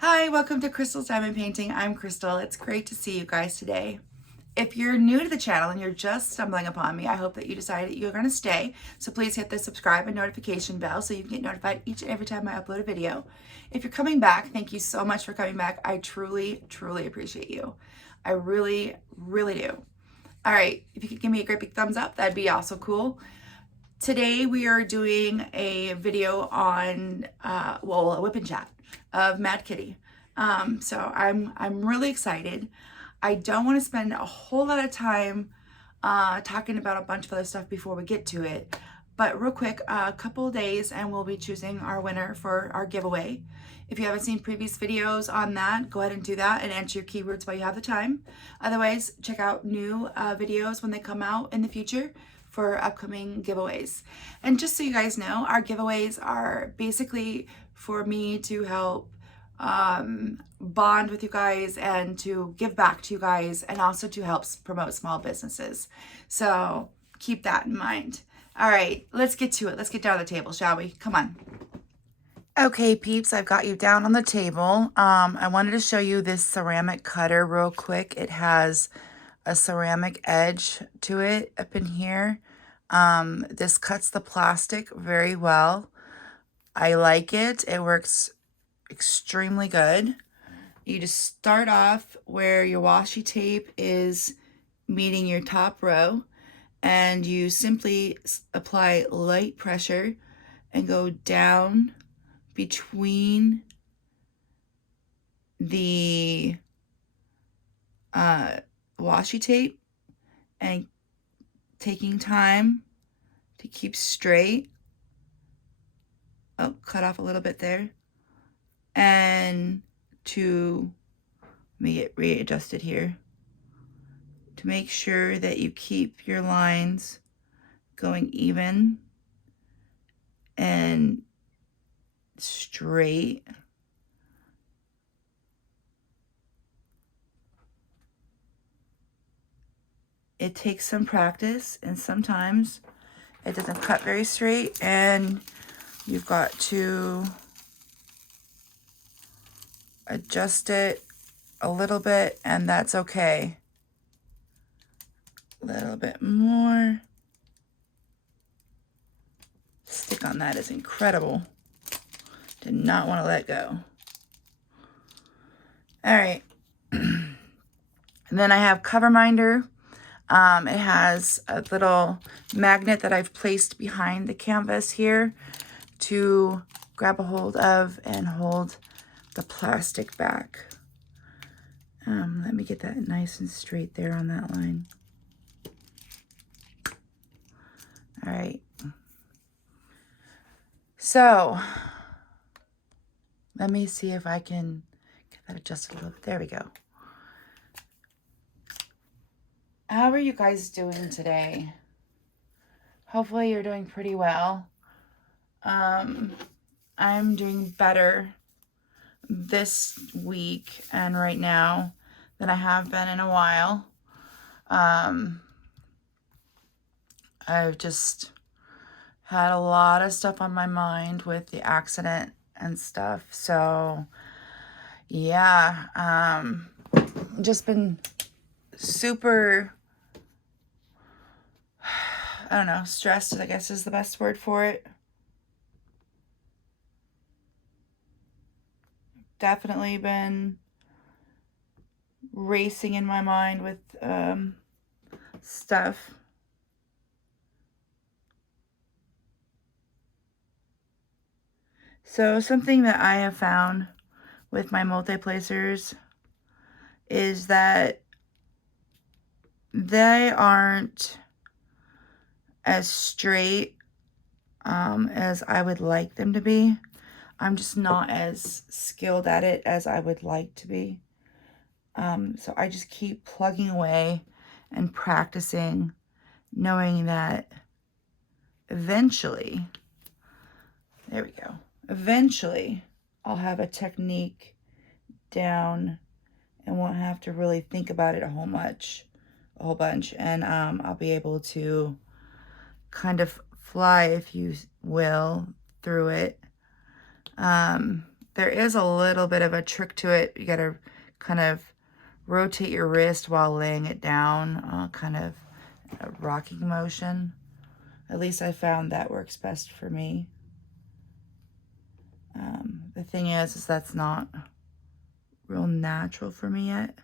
Hi, welcome to Crystal's Diamond Painting. I'm Crystal. It's great to see you guys today. If you're new to the channel and you're just stumbling upon me, I hope that you decide that you're going to stay. So please hit the subscribe and notification bell so you can get notified each and every time I upload a video. If you're coming back, thank you so much for coming back. I truly, truly appreciate you. I really, really do. All right, if you could give me a great big thumbs up, that'd be also cool. Today we are doing a video on, a whip and chat of Mad Kitty. So I'm really excited. I don't want to spend a whole lot of time talking about a bunch of other stuff before we get to it. But real quick, a couple days and we'll be choosing our winner for our giveaway. If you haven't seen previous videos on that, go ahead and do that and enter your keywords while you have the time. Otherwise, check out new videos when they come out in the future for upcoming giveaways. And just so you guys know, our giveaways are basically for me to help bond with you guys and to give back to you guys and also to help promote small businesses. So keep that in mind. All right, let's get to it. Let's get down to the table, shall we? Come on. Okay, peeps, I've got you down on the table. I wanted to show you this ceramic cutter real quick. It has a ceramic edge to it up in here. This cuts the plastic very well. I like it. It works extremely good. You just start off where your washi tape is meeting your top row, and you simply apply light pressure and go down between the washi tape and taking time to keep straight. Oh, cut off a little bit there. And to let me get readjusted here to make sure that you keep your lines going even and straight. It takes some practice, and sometimes it doesn't cut very straight, and you've got to adjust it a little bit, and that's okay. A little bit more. Stick on that is incredible. Did not want to let go. All right. And then I have cover minder. It has a little magnet that I've placed behind the canvas here to grab a hold of and hold the plastic back. Let me get that nice and straight there on that line. All right. So let me see if I can get that adjusted a little bit. There we go. How are you guys doing today? Hopefully you're doing pretty well. I'm doing better this week and right now than I have been in a while. I've just had a lot of stuff on my mind with the accident and stuff. So yeah, just been super, I don't know, stressed, I guess is the best word for it. Definitely been racing in my mind with stuff. So something that I have found with my multi-placers is that they aren't as straight as I would like them to be. I'm just not as skilled at it as I would like to be. So I just keep plugging away and practicing, knowing that eventually, there we go, eventually I'll have a technique down and won't have to really think about it a whole bunch, and I'll be able to kind of fly, if you will, through it. there is a little bit of a trick to it. You got to kind of rotate your wrist while laying it down, kind of a rocking motion. At least I found that works best for me. The thing is that's not real natural for me yet.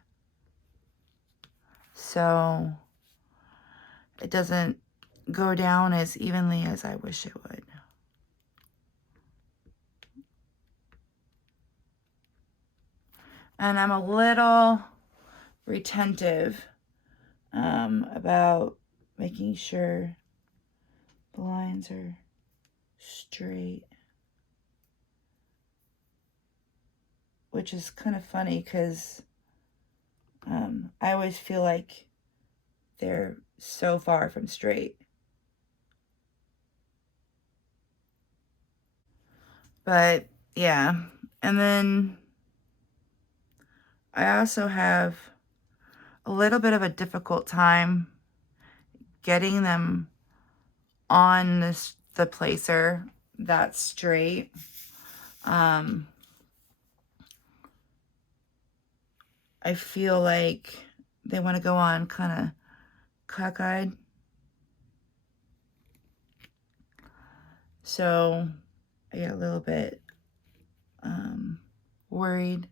So it doesn't go down as evenly as I wish it would. And I'm a little retentive about making sure the lines are straight. Which is kind of funny because I always feel like they're so far from straight. But yeah, and then I also have a little bit of a difficult time getting them on the placer that's straight. I feel like they want to go on kind of cockeyed. So I get a little bit worried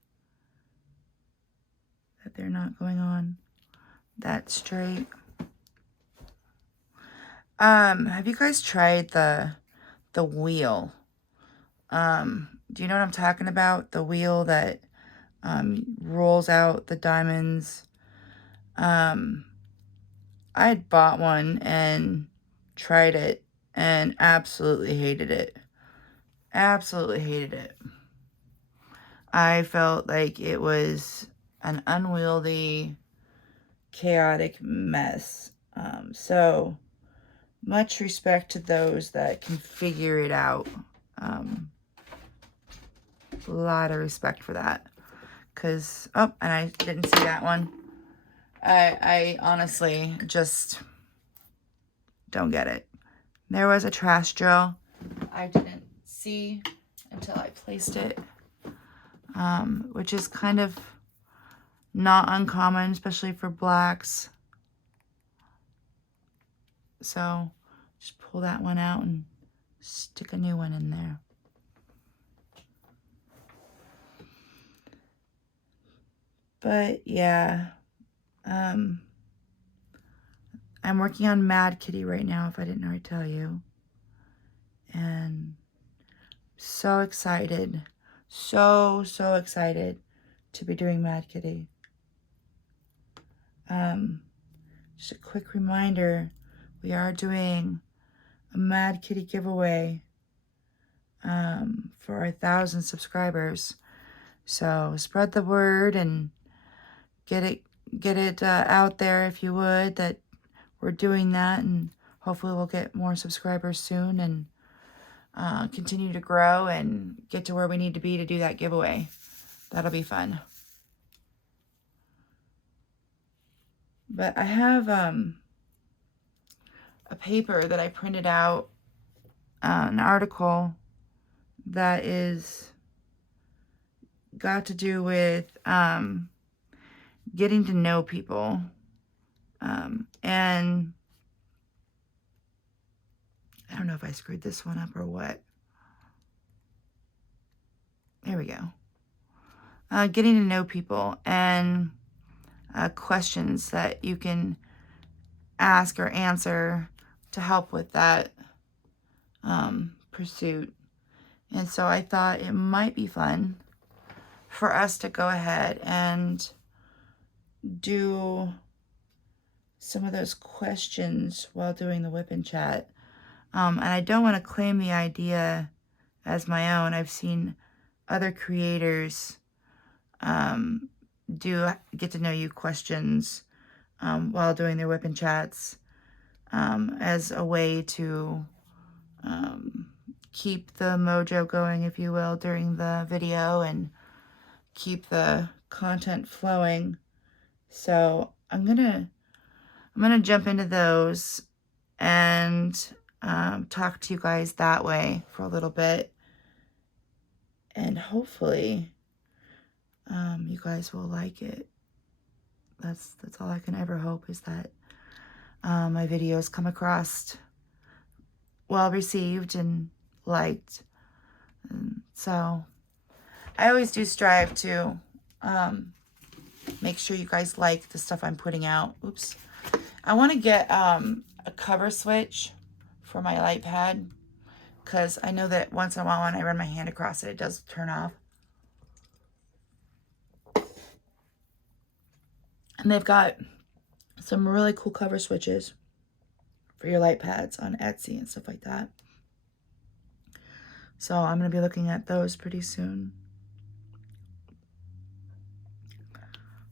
that they're not going on that straight. Have you guys tried the wheel? Do you know what I'm talking about? The wheel that rolls out the diamonds. I had bought one and tried it and absolutely hated it. Absolutely hated it. I felt like it was an unwieldy, chaotic mess. So much respect to those that can figure it out. A lot of respect for that. Because, oh, and I didn't see that one. I honestly just don't get it. There was a trash drill I didn't see until I placed it, which is kind of not uncommon, especially for blacks. So just pull that one out and stick a new one in there. But yeah, I'm working on Mad Kitty right now, if I didn't already tell you. And so excited, so excited to be doing Mad Kitty. Just a quick reminder, we are doing a Mad Kitty giveaway for our 1,000 subscribers. So spread the word and get it out there if you would, that we're doing that, and hopefully we'll get more subscribers soon and continue to grow and get to where we need to be to do that giveaway. That'll be fun. But I have a paper that I printed out, an article that is got to do with getting to know people. And I don't know if I screwed this one up or what. There we go. Getting to know people and questions that you can ask or answer to help with that pursuit. And so I thought it might be fun for us to go ahead and do some of those questions while doing the WIP and chat. And I don't want to claim the idea as my own. I've seen other creators do get to know you questions while doing their WIP and chats as a way to keep the mojo going, if you will, during the video and keep the content flowing. So I'm gonna jump into those and talk to you guys that way for a little bit. And hopefully you guys will like it. That's all I can ever hope, is that my videos come across well received and liked. And so I always do strive to make sure you guys like the stuff I'm putting out. Oops. I want to get a cover switch for my light pad, because I know that once in a while when I run my hand across it, it does turn off. And they've got some really cool cover switches for your light pads on Etsy and stuff like that. So I'm going to be looking at those pretty soon.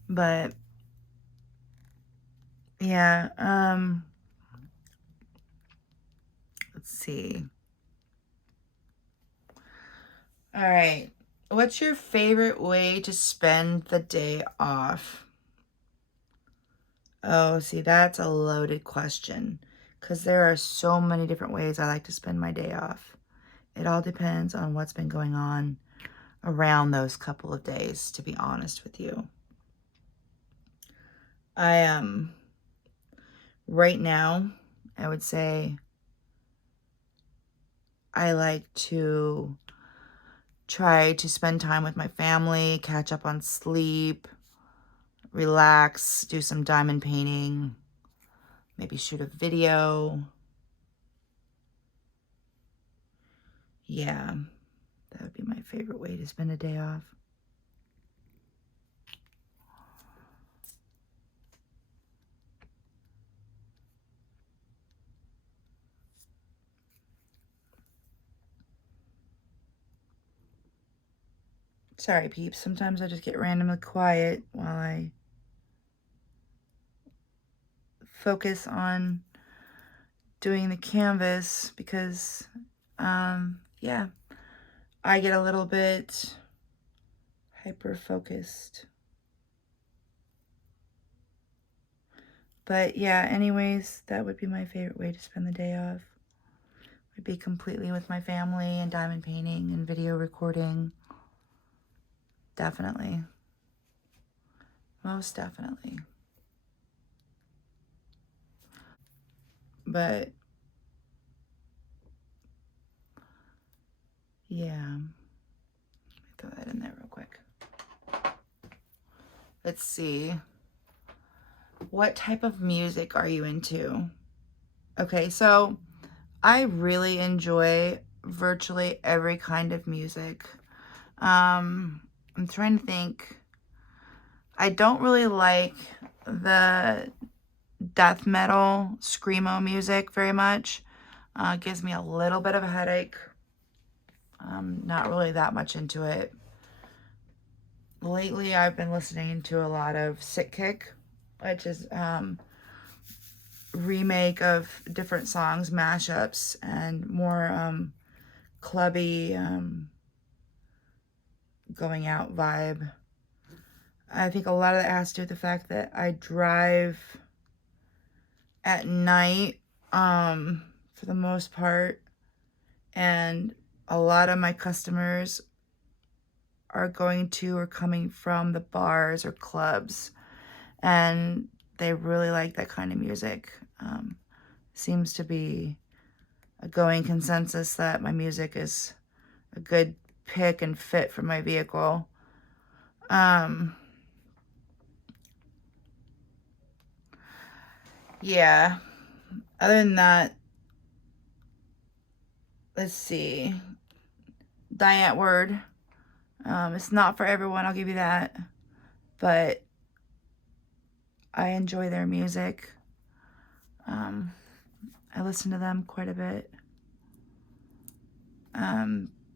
But yeah, let's see. All right. What's your favorite way to spend the day off? Oh, see, that's a loaded question, because there are so many different ways I like to spend my day off. It all depends on what's been going on around those couple of days, to be honest with you. I am, right now, I would say I like to try to spend time with my family, catch up on sleep, relax, do some diamond painting, maybe shoot a video. Yeah, that would be my favorite way to spend a day off. Sorry, peeps. Sometimes I just get randomly quiet while I focus on doing the canvas, because, yeah, I get a little bit hyper-focused. But yeah, anyways, that would be my favorite way to spend the day off. Would be completely with my family and diamond painting and video recording. Definitely. Most definitely. But yeah, let me throw that in there real quick. Let's see. What type of music are you into? Okay, so I really enjoy virtually every kind of music. I'm trying to think. I don't really like the death metal screamo music very much. It gives me a little bit of a headache. I'm not really that much into it. Lately, I've been listening to a lot of Sick Kick, which is remake of different songs, mashups, and more clubby, going out vibe. I think a lot of that has to do with the fact that I drive at night, for the most part, and a lot of my customers are going to or coming from the bars or clubs, and they really like that kind of music. Seems to be a going consensus that my music is a good pick and fit for my vehicle. Yeah, other than that, let's see. Diane Word. It's not for everyone, I'll give you that. But I enjoy their music. I listen to them quite a bit.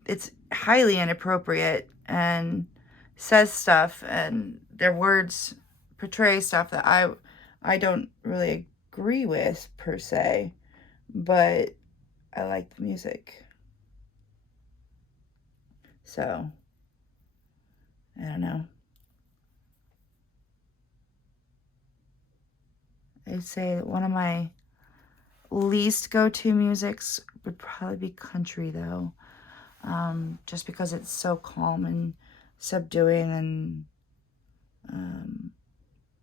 It's highly inappropriate and says stuff, and their words portray stuff that I don't really agree with per se, but I like the music. So, I don't know. I'd say that one of my least go-to musics would probably be country, though. just because it's so calm and subduing and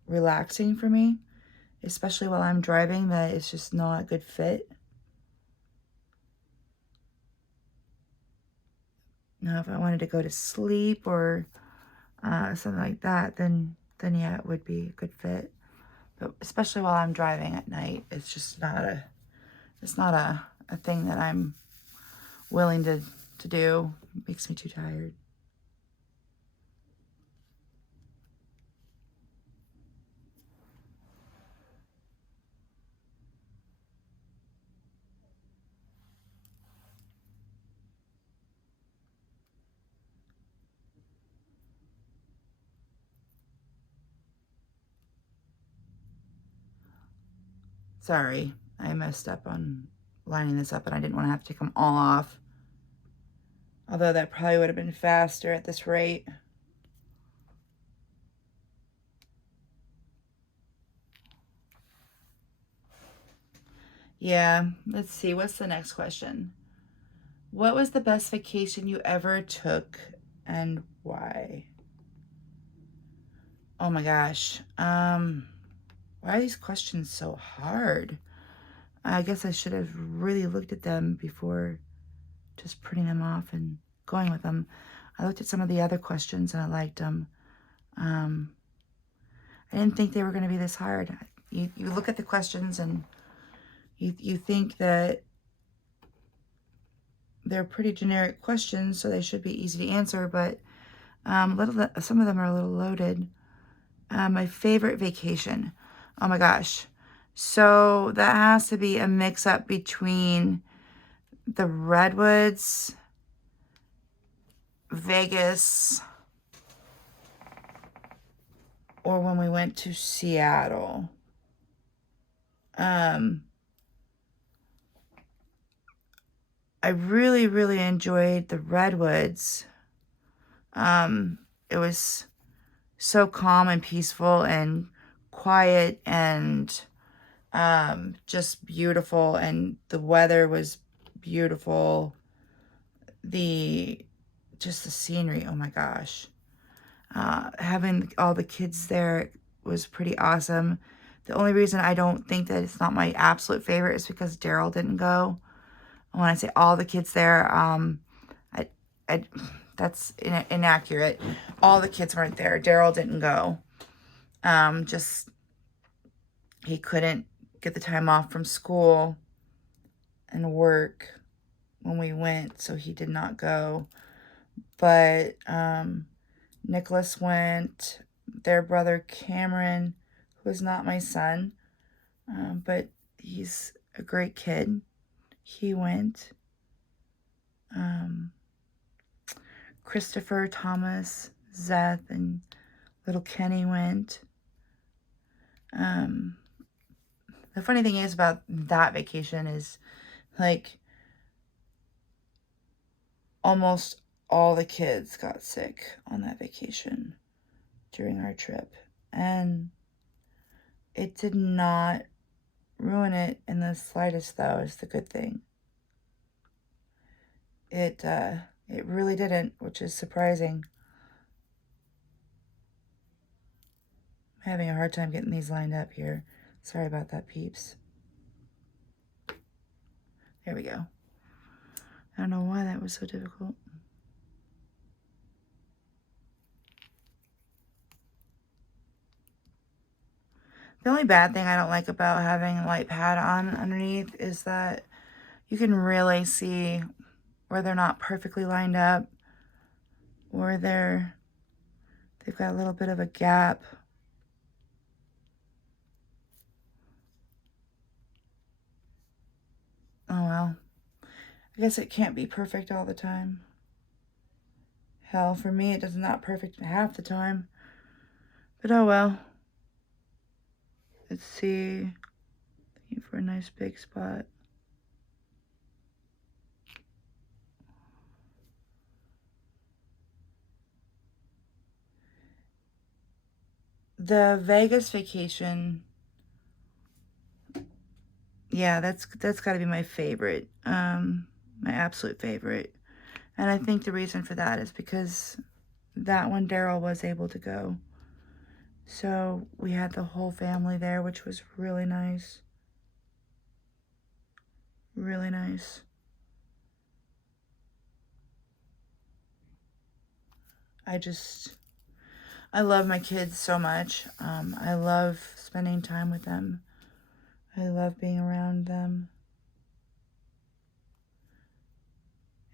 relaxing for me, especially while I'm driving, that it's just not a good fit. Now, if I wanted to go to sleep or something like that, then yeah, it would be a good fit. But especially while I'm driving at night, it's just not a thing that I'm willing to do. It makes me too tired. Sorry, I messed up on lining this up and I didn't want to have to take them all off. Although that probably would have been faster at this rate. Yeah, let's see. What's the next question? What was the best vacation you ever took and why? Oh my gosh. Why are these questions so hard? I guess I should have really looked at them before just printing them off and going with them. I looked at some of the other questions and I liked them. I didn't think they were going to be this hard. You look at the questions and you think that they're pretty generic questions, so they should be easy to answer, but some of them are a little loaded. My favorite vacation. Oh my gosh. So that has to be a mix-up between the Redwoods, Vegas, or when we went to Seattle. I really, really enjoyed the Redwoods. It was so calm and peaceful and quiet and just beautiful, and the weather was beautiful. Just the scenery, oh my gosh. Having all the kids there was pretty awesome. The only reason I don't think that it's not my absolute favorite is because Daryl didn't go. When I say all the kids there, that's inaccurate. All the kids weren't there. Daryl didn't go. Just he couldn't get the time off from school and work when we went, so he did not go. But Nicholas went. Their brother Cameron, who is not my son, but he's a great kid, he went. Christopher, Thomas, Zeth, and little Kenny went. The funny thing is about that vacation is, like, almost all the kids got sick on that vacation during our trip. And it did not ruin it in the slightest, though, is the good thing. It really didn't, which is surprising. I'm having a hard time getting these lined up here. Sorry about that, peeps. There we go. I don't know why that was so difficult. The only bad thing I don't like about having a light pad on underneath is that you can really see where they're not perfectly lined up, or they've got a little bit of a gap. Oh well. I guess it can't be perfect all the time. Hell, for me, it does not perfect half the time. But oh well. Let's see. Looking for a nice big spot. The Vegas vacation, yeah, that's got to be my favorite. My absolute favorite. And I think the reason for that is because that one Daryl was able to go. So we had the whole family there, which was really nice. Really nice. I love my kids so much. I love spending time with them. I love being around them.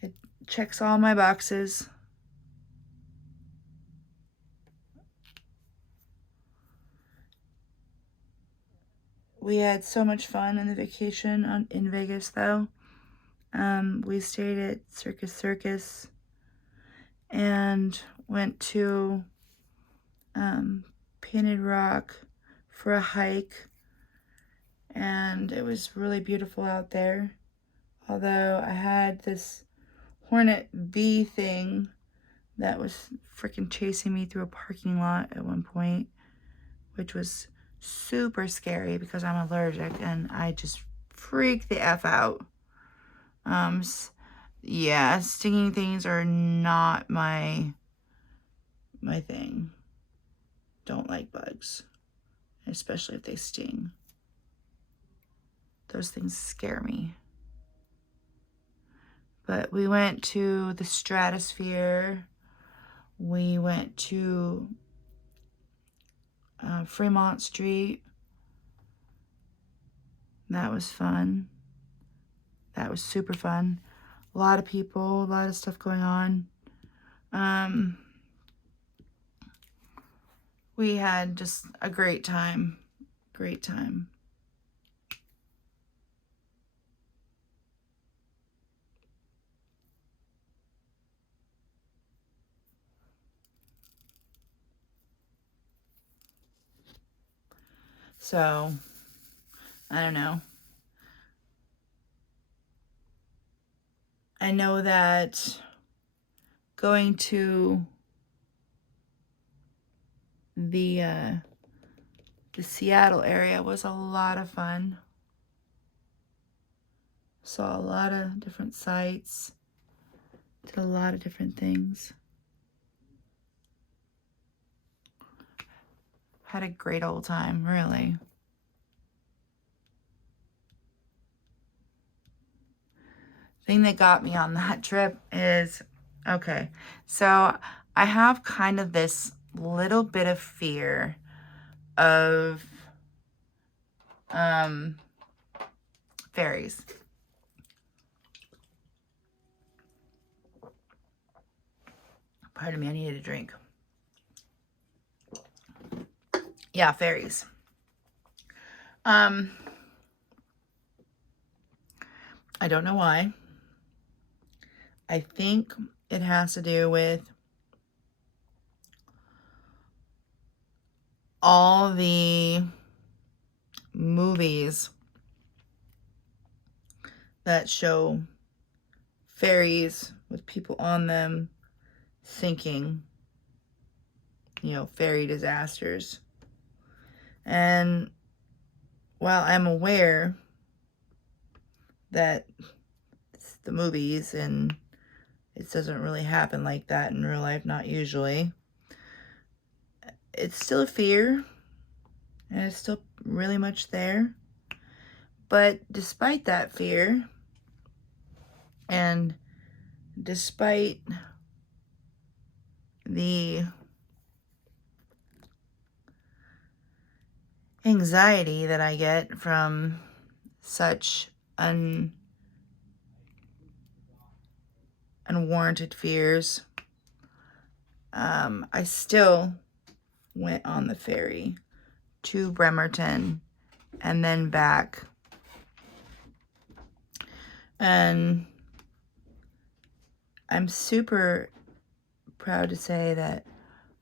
It checks all my boxes. We had so much fun on the vacation in Vegas, though. We stayed at Circus and went to Painted Rock for a hike, and it was really beautiful out there. Although I had this hornet bee thing that was freaking chasing me through a parking lot at one point, which was super scary because I'm allergic and I just freaked the F out. Yeah, stinging things are not my thing. Don't like bugs, especially if they sting. Those things scare me. But we went to the Stratosphere. We went to Fremont Street. That was fun. That was super fun. A lot of people, a lot of stuff going on. We had just a great time. Great time. So, I don't know. I know that going to the Seattle area was a lot of fun. Saw a lot of different sites, did a lot of different things. Had a great old time, really. Thing that got me on that trip is, okay, so I have kind of this little bit of fear of fairies. Pardon me, I needed a drink. Yeah, fairies. I don't know why. I think it has to do with all the movies that show fairies with people on them sinking, you know, fairy disasters. And while I'm aware that it's the movies and it doesn't really happen like that in real life, not usually, it's still a fear and it's still really much there. But despite that fear and despite the anxiety that I get from such unwarranted fears, I still went on the ferry to Bremerton and then back. And I'm super proud to say that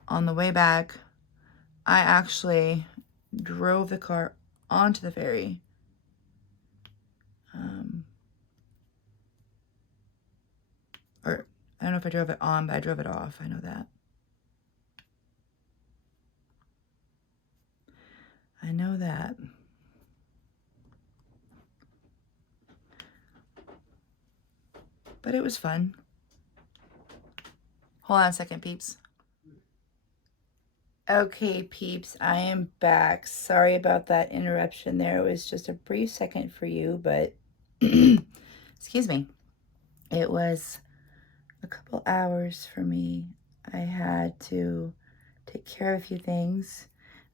on the way back, I actually drove the car onto the ferry. Or I don't know if I drove it on, but I drove it off. I know that. I know that. But it was fun. Hold on a second, peeps. Okay, peeps, I am back. Sorry about that interruption there. It was just a brief second for you, but excuse me. It was a couple hours for me. I had to take care of a few things.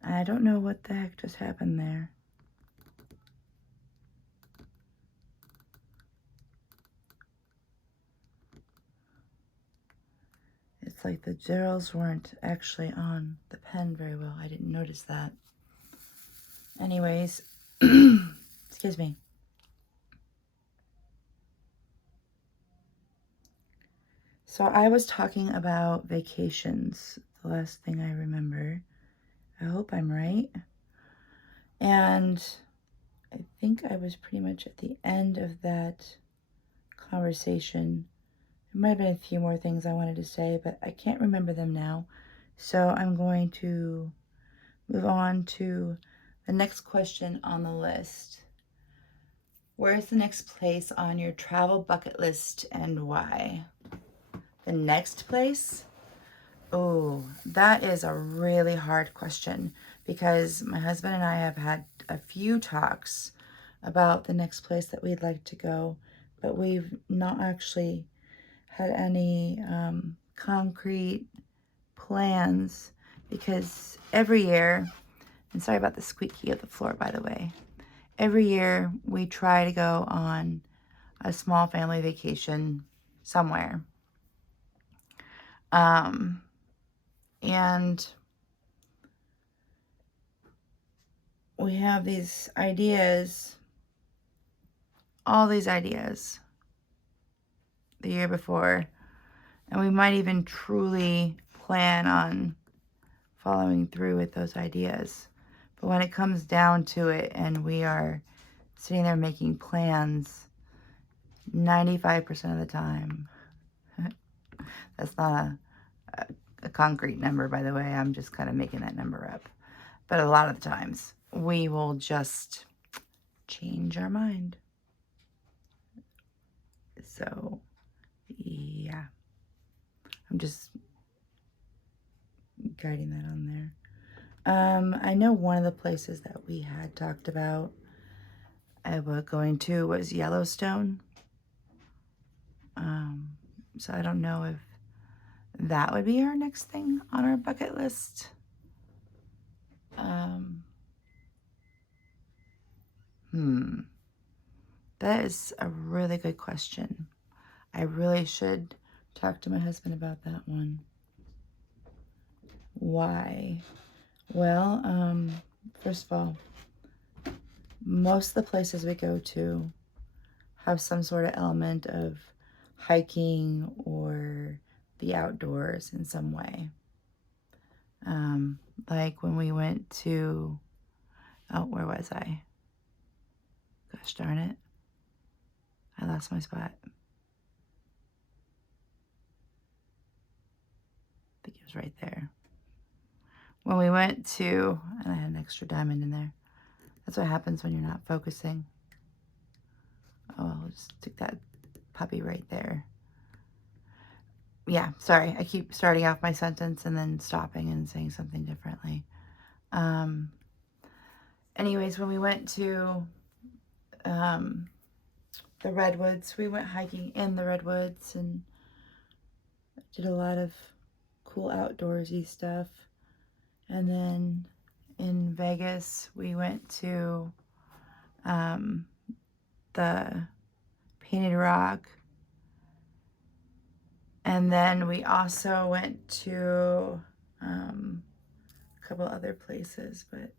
I don't know what the heck just happened there. It's like the zeros weren't actually on the pen very well. I didn't notice that. Anyways, excuse me. So I was talking about vacations, the last thing I remember. I hope I'm right. And I think I was pretty much at the end of that conversation. There might have been a few more things I wanted to say, but I can't remember them now. So I'm going to move on to the next question on the list. Where's the next place on your travel bucket list and why? The next place? Oh, that is a really hard question because my husband and I have had a few talks about the next place that we'd like to go, but we've not actually had any concrete plans because every year, and sorry about the squeaky of the floor, by the way, every year we try to go on a small family vacation somewhere. And we have these ideas, all these ideas the year before, and we might even truly plan on following through with those ideas. But when it comes down to it and we are sitting there making plans, 95% of the time, that's not a concrete number, by the way, I'm just kind of making that number up. But a lot of the times, we will just change our mind. So, yeah. I'm just guiding that on there. I know one of the places that we had talked about going to was Yellowstone. So I don't know if that would be our next thing on our bucket list. That is a really good question. I really should talk to my husband about that one. Why? Well, first of all, most of the places we go to have some sort of element of hiking or the outdoors in some way. Like when we went to, oh, where was I? Gosh darn it. I lost my spot. I think it was right there. When we went to, and I had an extra diamond in there. That's what happens when you're not focusing. Oh, I'll just stick that puppy right there. Yeah, sorry. I keep starting off my sentence and then stopping and saying something differently. Anyways, when we went to the redwoods, we went hiking in the redwoods and did a lot of cool outdoorsy stuff. And then in Vegas, we went to the Painted Rock. And then we also went to a couple other places, but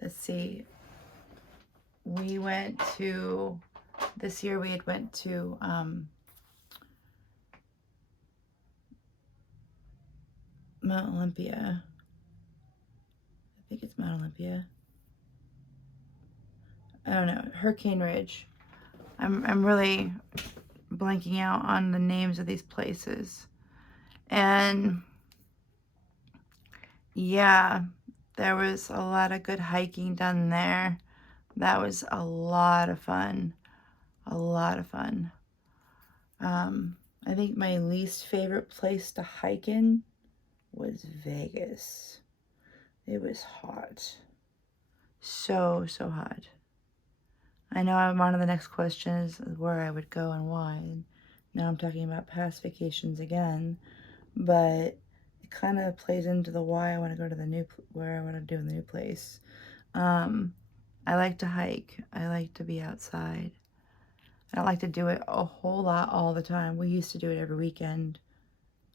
let's see. We went to, this year we had went to Mount Olympia. I think it's Mount Olympia. I don't know, Hurricane Ridge. I'm really blanking out on the names of these places. And yeah, there was a lot of good hiking done there. That was a lot of fun. A lot of fun. I think my least favorite place to hike in was Vegas. It was hot. So hot. I know I'm on to the next question is where I would go and why. And now I'm talking about past vacations again. But it kind of plays into the why I want to go to the new, where I want to do in the new place. I like to hike. I like to be outside. I don't like to do it a whole lot all the time. We used to do it every weekend.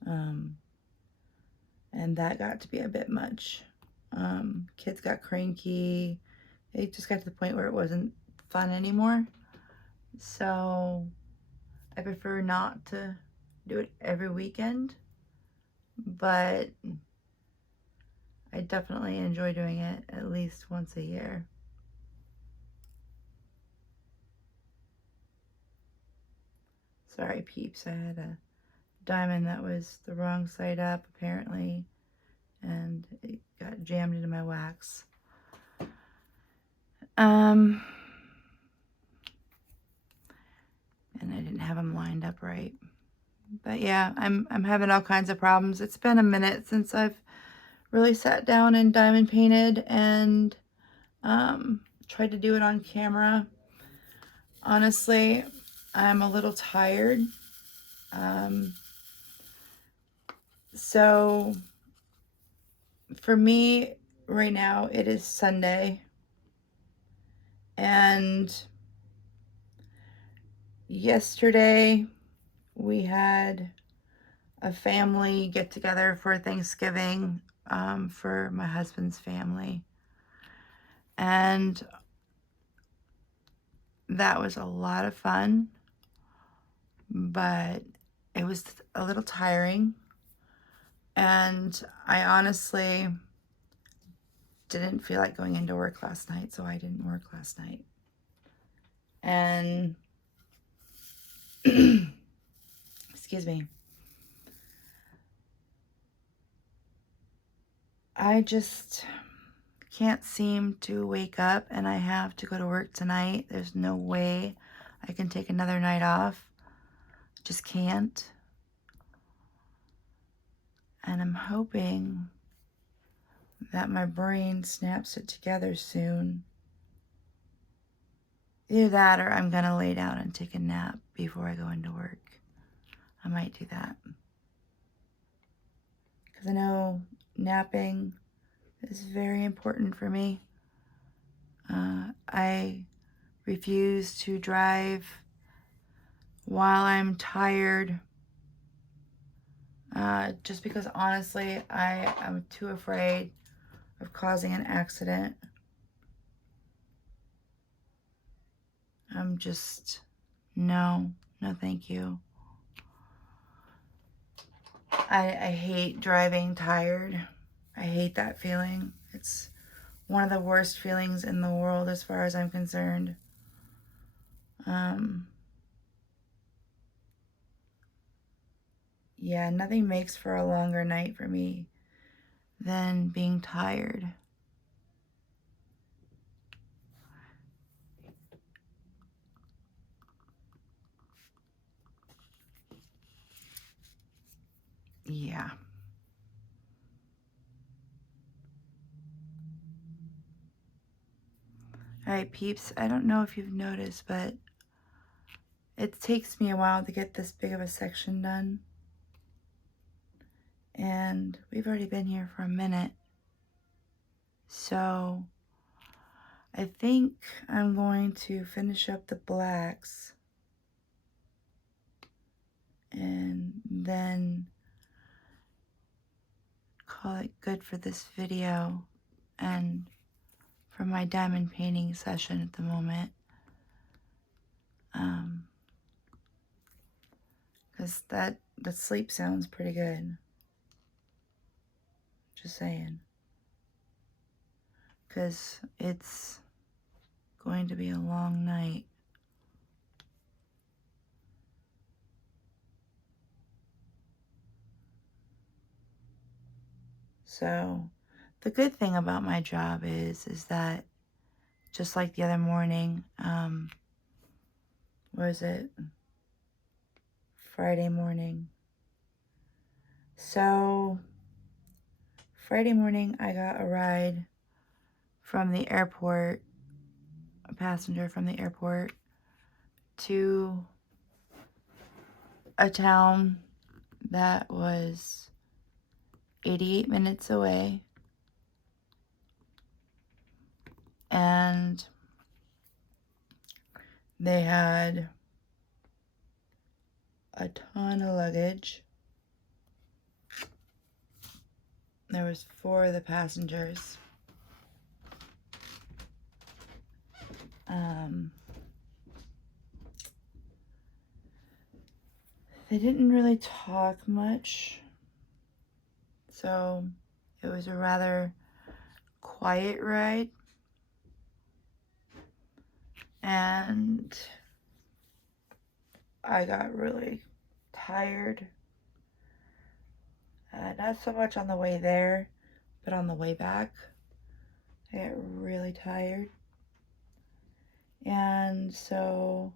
And that got to be a bit much. Kids got cranky. It just got to the point where it wasn't fun anymore. So I prefer not to do it every weekend. But I definitely enjoy doing it at least once a year. Sorry, peeps. I had a diamond that was the wrong side up, apparently, and it got jammed into my wax. And I didn't have them lined up right. But yeah, I'm having all kinds of problems. It's been a minute since I've really sat down and diamond painted and tried to do it on camera. Honestly, I'm a little tired. So for me right now, it is Sunday. And yesterday we had a family get together for Thanksgiving for my husband's family. And that was a lot of fun, but it was a little tiring. And I honestly didn't feel like going into work last night, so I didn't work last night. And excuse me. I just can't seem to wake up, and I have to go to work tonight. There's no way I can take another night off. Just can't. And I'm hoping that my brain snaps it together soon. Either that or I'm going to lay down and take a nap before I go into work. I might do that. Because I know napping is very important for me. I refuse to drive while I'm tired. Just because honestly, I am too afraid of causing an accident. I'm just, no thank you. I hate driving tired. I hate that feeling. It's one of the worst feelings in the world as far as I'm concerned. Yeah, nothing makes for a longer night for me than being tired. Yeah. All right, peeps, I don't know if you've noticed, but it takes me a while to get this big of a section done. And we've already been here for a minute. So I think I'm going to finish up the blacks and then call it good for this video and for my diamond painting session at the moment. Because that sleep sounds pretty good. Just saying. Because it's going to be a long night. So the good thing about my job is that just like the other morning, what was it? Friday morning. So Friday morning, I got a ride from the airport, a passenger from the airport, to a town that was 88 minutes away. And they had a ton of luggage. There was 4 of the passengers. They didn't really talk much, so it was a rather quiet ride. And I got really tired. Not so much on the way there, but on the way back, I got really tired. And so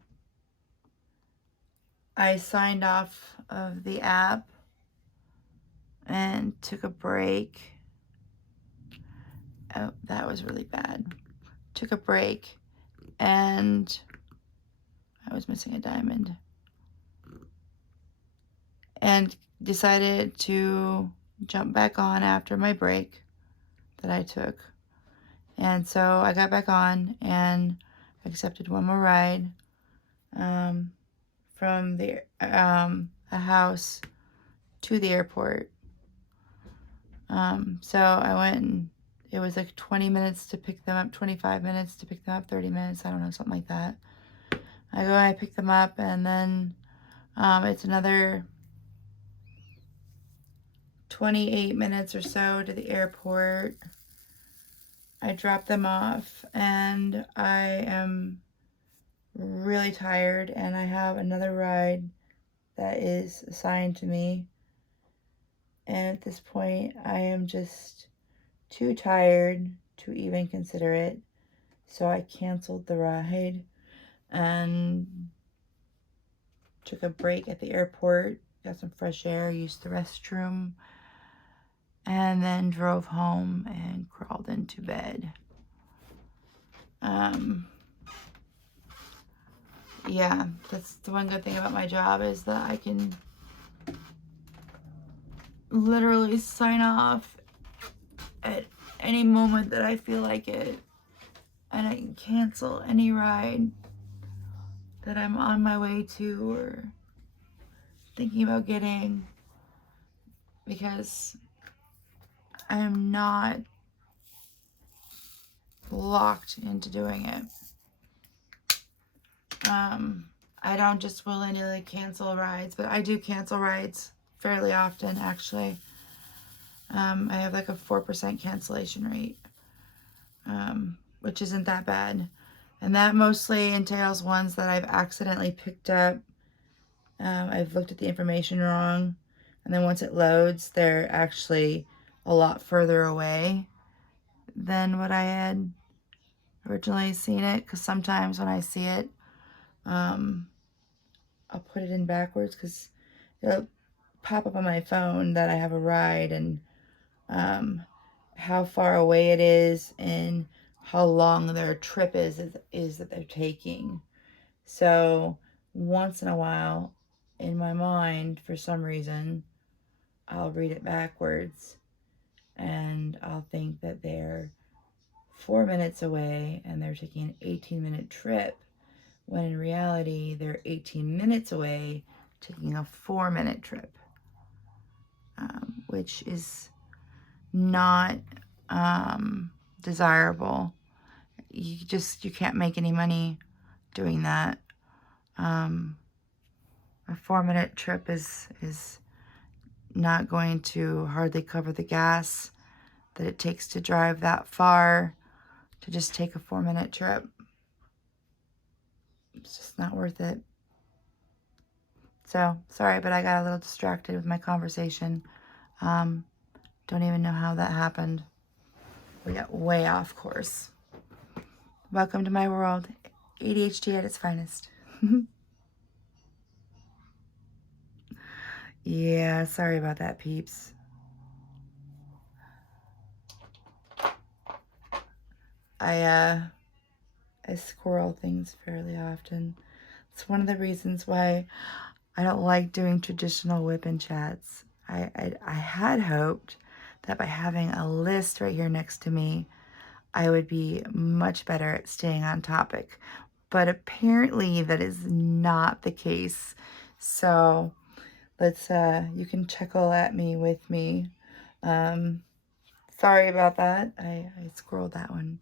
I signed off of the app and took a break. Oh, that was really bad. Took a break and I was missing a diamond. And decided to jump back on after my break that I took. And so I got back on and accepted one more ride from the a house to the airport. So I went and it was like 20 minutes to pick them up, 25 minutes to pick them up, 30 minutes, I don't know, something like that. I pick them up, and then it's another 28 minutes or so to the airport. I drop them off, and I am really tired, and I have another ride that is assigned to me. And at this point, I am just too tired to even consider it. So I canceled the ride and took a break at the airport, got some fresh air, used the restroom, and then drove home and crawled into bed. Yeah, that's the one good thing about my job, is that I can literally sign off at any moment that I feel like it, and I can cancel any ride that I'm on my way to or thinking about getting, because I am not locked into doing it. I don't just willy-nilly cancel rides, but I do cancel rides fairly often, actually. I have like a 4% cancellation rate, which isn't that bad. And that mostly entails ones that I've accidentally picked up. I've looked at the information wrong, and then once it loads, they're actually a lot further away than what I had originally seen it, because sometimes when I see it, I'll put it in backwards because it'll pop up on my phone that I have a ride, and how far away it is and how long their trip is that they're taking. So once in a while, in my mind, for some reason, I'll read it backwards, and I'll think that they're 4 minutes away and they're taking an 18-minute trip, when in reality they're 18 minutes away taking a 4-minute trip, which is not desirable. You can't make any money doing that. A 4-minute trip is not going to hardly cover the gas that it takes to drive that far to just take a 4-minute trip. It's just not worth it. So, sorry, but I got a little distracted with my conversation. Don't even know how that happened. We got way off course. Welcome to my world. ADHD at its finest. Yeah, sorry about that, peeps. I squirrel things fairly often. It's one of the reasons why I don't like doing traditional WIP and chats. I had hoped that by having a list right here next to me, I would be much better at staying on topic. But apparently that is not the case. So let's, you can chuckle at me with me. Sorry about that. I scrolled that one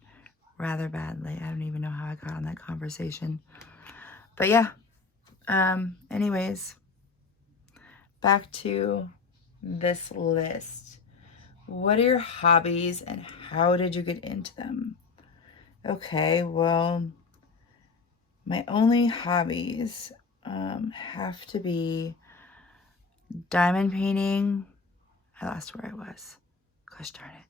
rather badly. I don't even know how I got on that conversation. But yeah, anyways, back to this list. What are your hobbies and how did you get into them? Okay, well, my only hobbies have to be diamond painting. I lost where I was. Gosh darn it.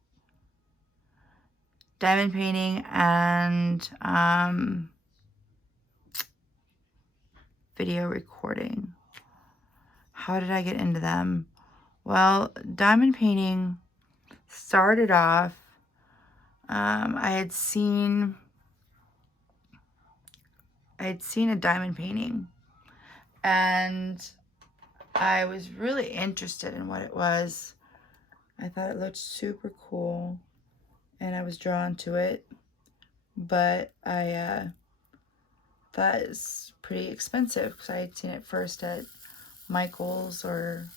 Diamond painting and video recording. How did I get into them? Well, diamond painting started off, I had seen a diamond painting and I was really interested in what it was. I thought it looked super cool and I was drawn to it, but I thought it was pretty expensive because I had seen it first at Michael's or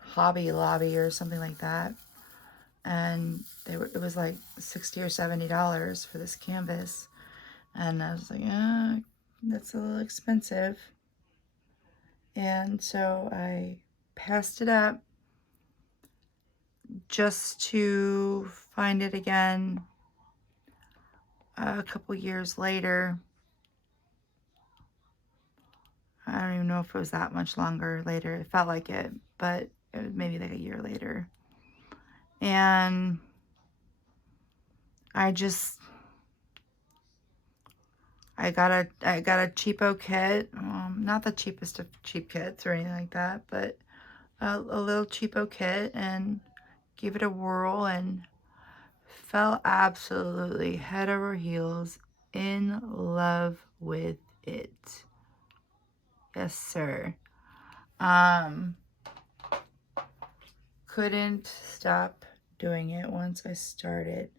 Hobby Lobby or something like that, and it was like $60 or $70 for this canvas, and I was like, that's a little expensive, and so I passed it up just to find it again a couple years later. I don't even know if it was that much longer later. It felt like it, but it was maybe like a year later. And I got a cheapo kit. Not the cheapest of cheap kits or anything like that, but a little cheapo kit and gave it a whirl and fell absolutely head over heels in love with it. Yes, sir. Couldn't stop doing it once I started.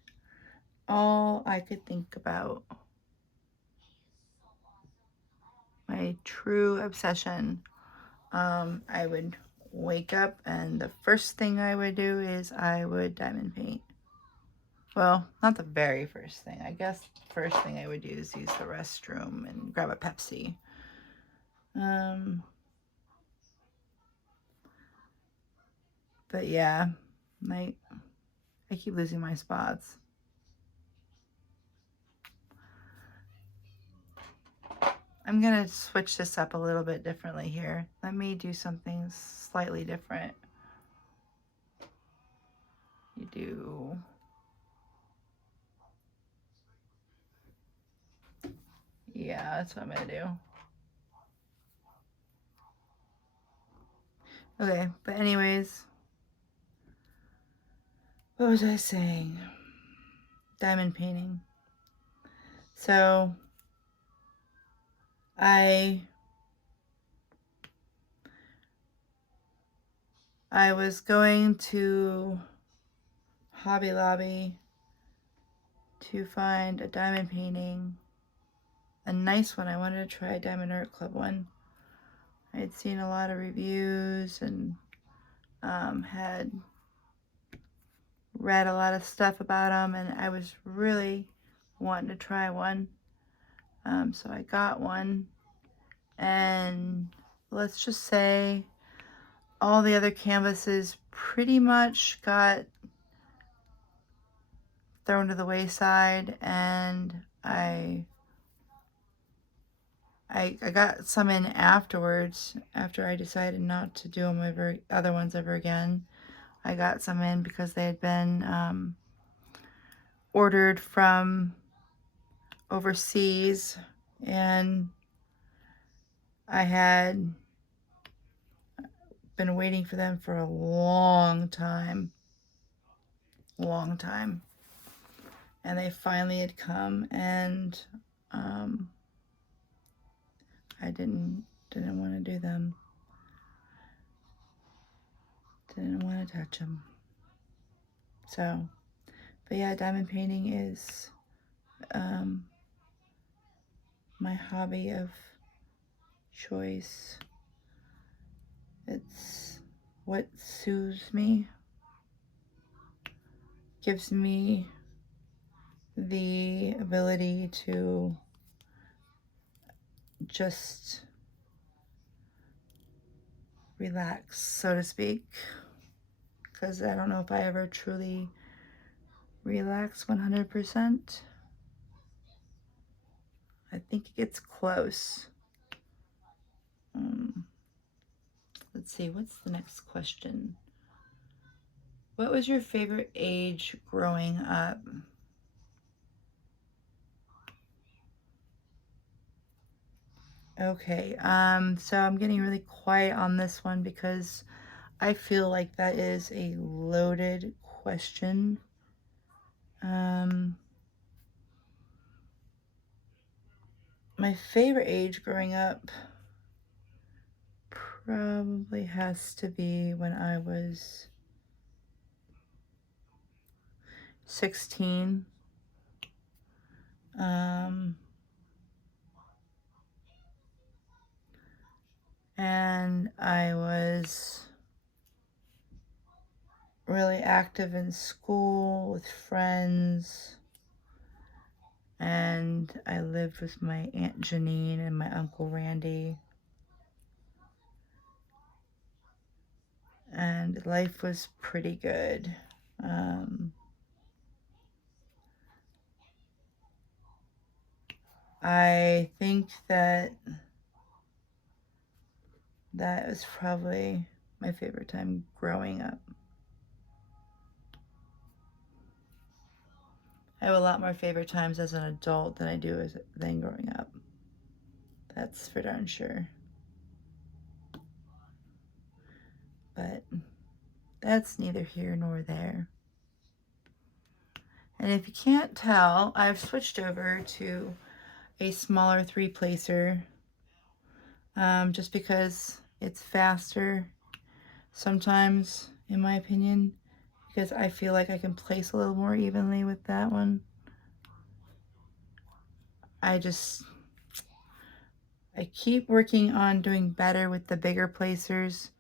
All I could think about, my true obsession. I would wake up and the first thing I would do is I would diamond paint. Well, not the very first thing. I guess the first thing I would do is use the restroom and grab a Pepsi. But yeah, I keep losing my spots. I'm gonna switch this up a little bit differently here. Let me do something slightly different. You do... Yeah, that's what I'm gonna do. Okay, but anyways, what was I saying? Diamond painting. So I was going to Hobby Lobby to find a diamond painting, a nice one. I wanted to try a Diamond Art Club one. I had seen a lot of reviews and had read a lot of stuff about them, and I was really wanting to try one. So I got one, and let's just say all the other canvases pretty much got thrown to the wayside, and I got some in afterwards, after I decided not to do them other ones ever again. I got some in because they had been ordered from overseas, and I had been waiting for them for a long time. Long time. And they finally had come, and I didn't want to do them. Didn't want to touch them. So, but yeah, diamond painting is my hobby of choice. It's what soothes me, gives me the ability to just relax, so to speak, because I don't know if I ever truly relax 100%. I think it gets close. Let's see, what's the next question? What was your favorite age growing up? Okay, so I'm getting really quiet on this one because I feel like that is a loaded question. My favorite age growing up probably has to be when I was 16. And I was really active in school with friends. And I lived with my Aunt Janine and my Uncle Randy. And life was pretty good. I think that was probably my favorite time growing up. I have a lot more favorite times as an adult than I do than growing up. That's for darn sure. But that's neither here nor there. And if you can't tell, I've switched over to a smaller 3-placer just because it's faster sometimes, in my opinion, because I feel like I can place a little more evenly with that one. I keep working on doing better with the bigger placers,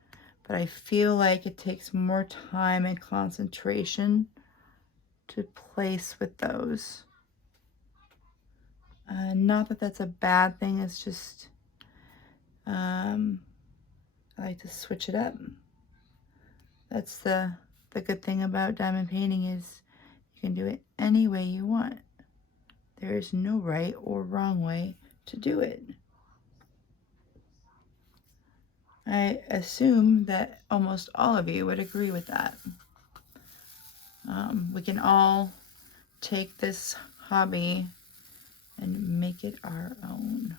but I feel like it takes more time and concentration to place with those. Not that that's a bad thing, it's just I like to switch it up. That's the good thing about diamond painting is you can do it any way you want. There is no right or wrong way to do it. I assume that almost all of you would agree with that. We can all take this hobby and make it our own.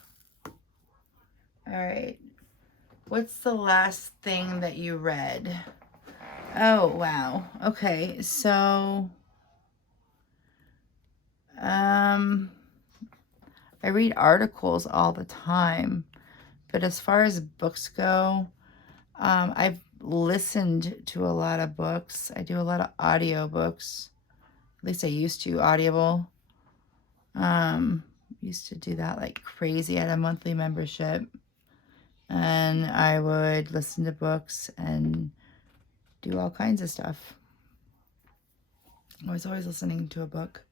All right. What's the last thing that you read? Oh, wow. Okay, so I read articles all the time, but as far as books go, I've listened to a lot of books. I do a lot of audio books. At least I used to, Audible. Used to do that like crazy. I had a monthly membership. And I would listen to books and do all kinds of stuff. I was always listening to a book.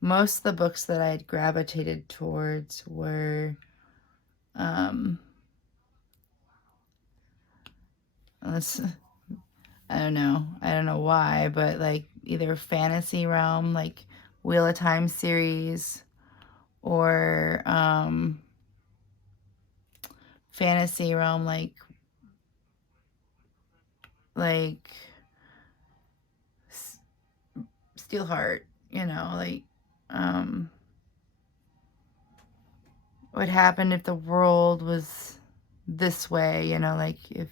Most of the books that I had gravitated towards were I don't know why, but like either fantasy realm, like Wheel of Time series, or fantasy realm, like Steelheart, like what happened if the world was this way, you know, like if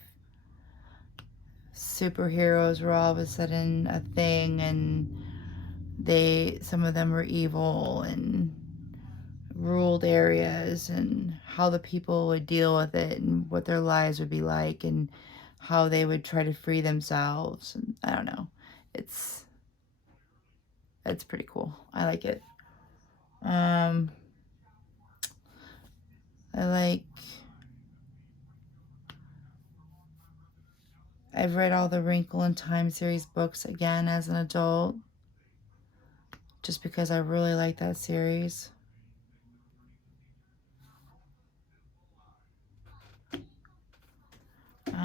superheroes were all of a sudden a thing and some of them were evil and ruled areas, and how the people would deal with it and what their lives would be like and how they would try to free themselves. And I don't know. It's pretty cool. I like it. I I've read all the Wrinkle in Time series books again as an adult, just because I really like that series.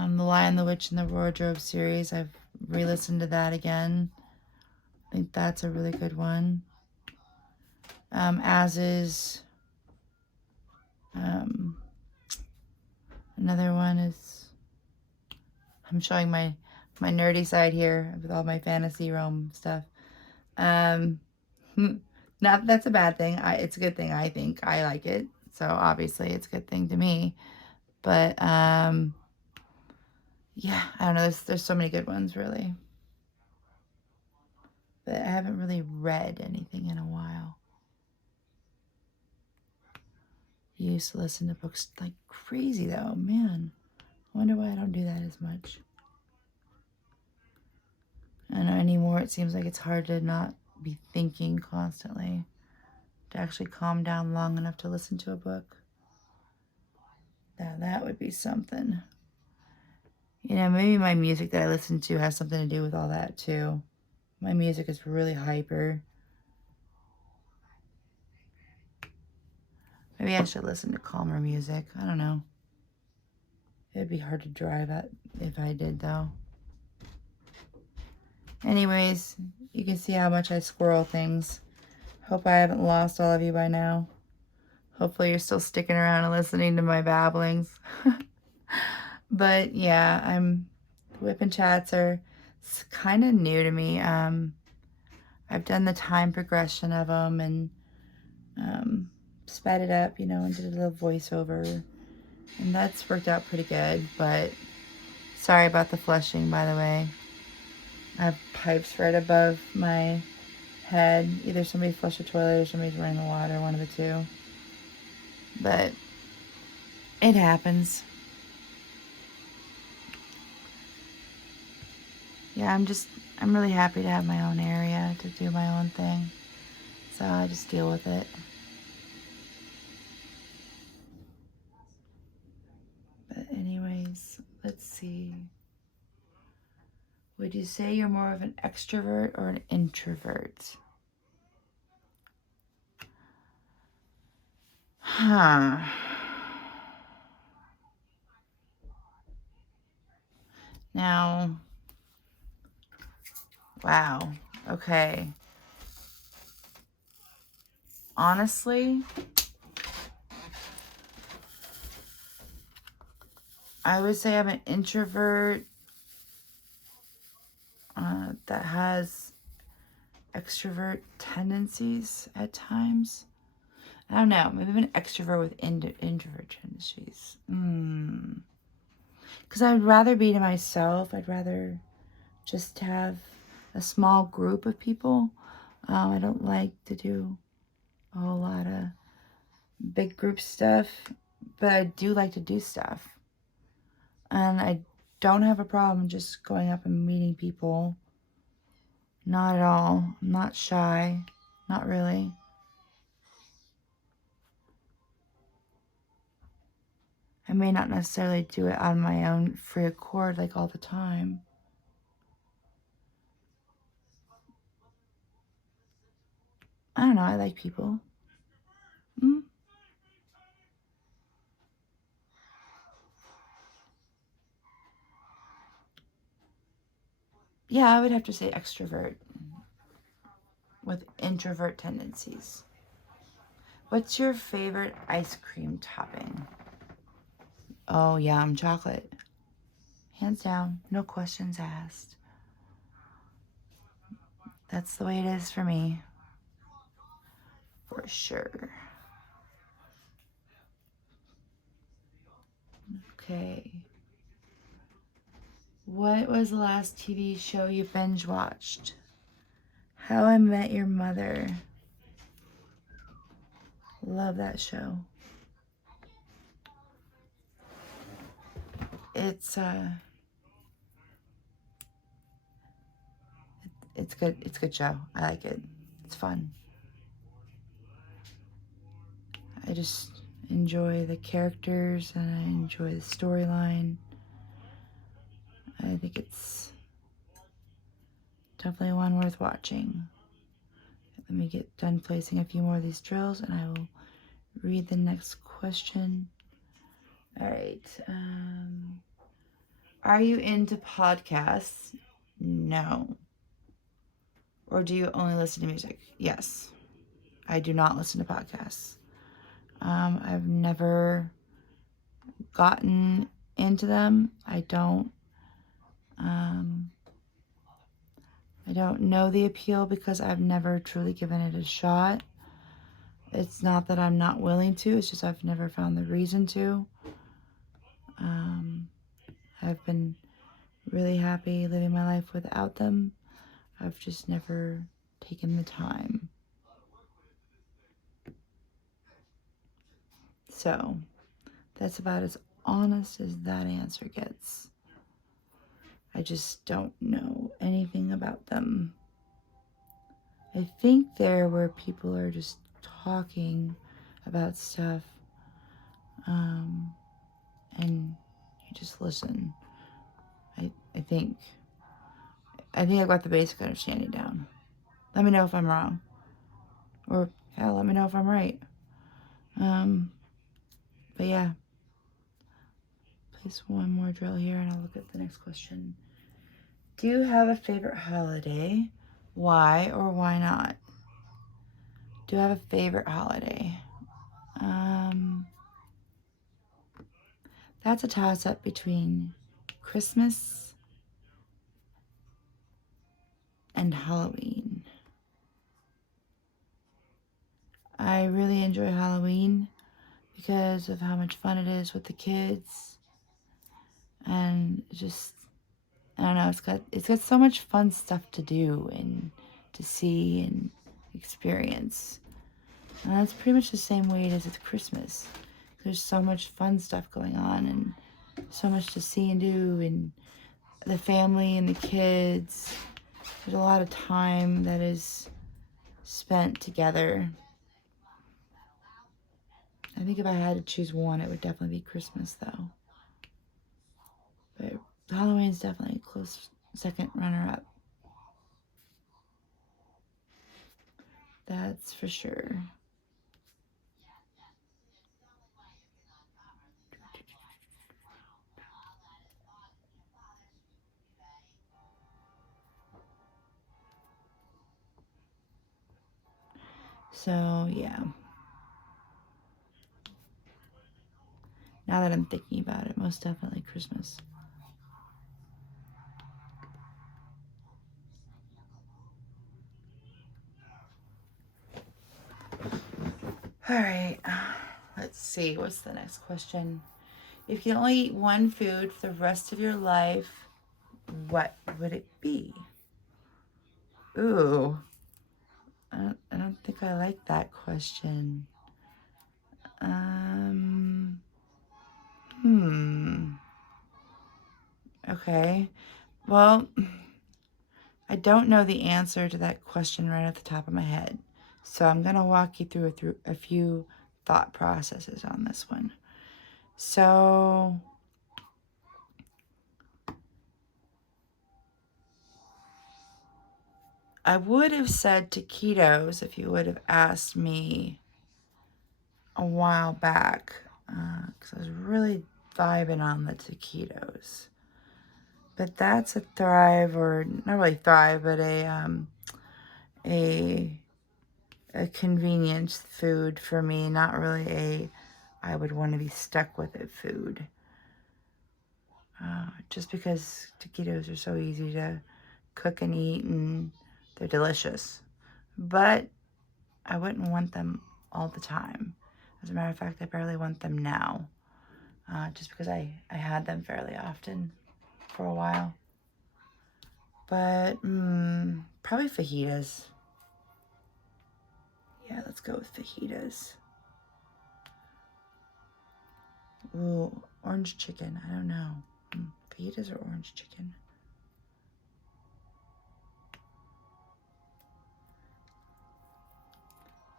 The Lion, the Witch, and the Wardrobe series, I've re-listened to that again. I think that's a really good one. As is another one is, I'm showing my nerdy side here with all my fantasy realm stuff. Not that that's a bad thing. It's a good thing, I think. I like it. So obviously it's a good thing to me. But yeah, I don't know. There's so many good ones, really. But I haven't really read anything in a while. I used to listen to books like crazy, though. Man, I wonder why I don't do that as much. I know anymore it seems like it's hard to not be thinking constantly, to actually calm down long enough to listen to a book. Now that would be something. You know, maybe my music that I listen to has something to do with all that too. My music is really hyper. Maybe I should listen to calmer music. I don't know. It'd be hard to drive at if I did, though. Anyways, you can see how much I squirrel things. Hope I haven't lost all of you by now. Hopefully you're still sticking around and listening to my babblings. But yeah, WIP and chats are kind of new to me. I've done the time progression of them and sped it up, you know, and did a little voiceover. And that's worked out pretty good, but sorry about the flushing, by the way. I have pipes right above my head. Either somebody flushed the toilet or somebody's running the water, one of the two. But it happens. Yeah, I'm really happy to have my own area to do my own thing. So I just deal with it. But anyways, let's see. Would you say you're more of an extrovert or an introvert? Huh. Now, wow. Okay. Honestly, I would say I'm an introvert that has extrovert tendencies at times. I don't know. Maybe I'm an extrovert with introvert tendencies. Because I'd rather be to myself. I'd rather just have a small group of people. I don't like to do a whole lot of big group stuff, but I do like to do stuff. And I don't have a problem just going up and meeting people. Not at all. I'm not shy. Not really. I may not necessarily do it on my own free accord like all the time. I don't know. I like people. Yeah, I would have to say extrovert with introvert tendencies. What's your favorite ice cream topping? Oh, yum, chocolate. Hands down, no questions asked. That's the way it is for me. For sure. Okay. What was the last TV show you binge watched? How I Met Your Mother. Love that show. It's good. It's a good show. I like it. It's fun. I just enjoy the characters and I enjoy the storyline. I think it's definitely one worth watching. Let me get done placing a few more of these drills and I will read the next question. All right. Are you into podcasts? No. Or do you only listen to music? Yes. I do not listen to podcasts. I've never gotten into them. I don't know the appeal because I've never truly given it a shot. It's not that I'm not willing to, it's just I've never found the reason to. I've been really happy living my life without them. I've just never taken the time. So, that's about as honest as that answer gets. I just don't know anything about them. I think they're where people are just talking about stuff, and you just listen. I think I've got the basic understanding down. Let me know if I'm wrong, or hell, let me know if I'm right. But yeah, place one more drill here, and I'll look at the next question. Do you have a favorite holiday? Why or why not? Do I have a favorite holiday? That's a toss-up between Christmas and Halloween. I really enjoy Halloween because of how much fun it is with the kids. And just, I don't know, it's got so much fun stuff to do and to see and experience. And that's pretty much the same way it is with Christmas. There's so much fun stuff going on and so much to see and do, and the family and the kids. There's a lot of time that is spent together. I think if I had to choose one, it would definitely be Christmas, though. But Halloween's definitely a close second runner-up. That's for sure. So, yeah. Now that I'm thinking about it, most definitely Christmas. All right. Let's see. What's the next question? If you can only eat one food for the rest of your life, what would it be? Ooh. I don't think I like that question. Okay. Well, I don't know the answer to that question right at the top of my head. So I'm going to walk you through a few thought processes on this one. So I would have said taquitos if you would have asked me a while back, because I was really vibing on the taquitos. But that's a thrive, or not really thrive, but a convenience food for me, not really a I would want to be stuck with it food. Just because taquitos are so easy to cook and eat, and they're delicious. But I wouldn't want them all the time. As a matter of fact, I barely want them now. just because I had them fairly often for a while. But probably fajitas. Yeah, let's go with fajitas. Ooh, orange chicken. I don't know. Fajitas or orange chicken?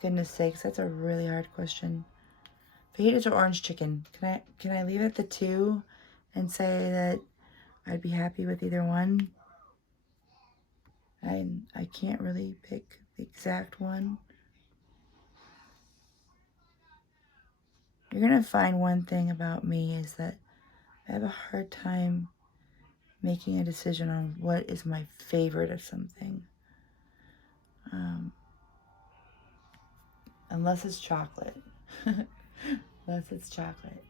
Goodness sakes, that's a really hard question. Fajitas or orange chicken? Can I leave it at the two and say that I'd be happy with either one? I can't really pick the exact one. You're gonna find one thing about me is that I have a hard time making a decision on what is my favorite of something. Unless it's chocolate. Unless it's chocolate.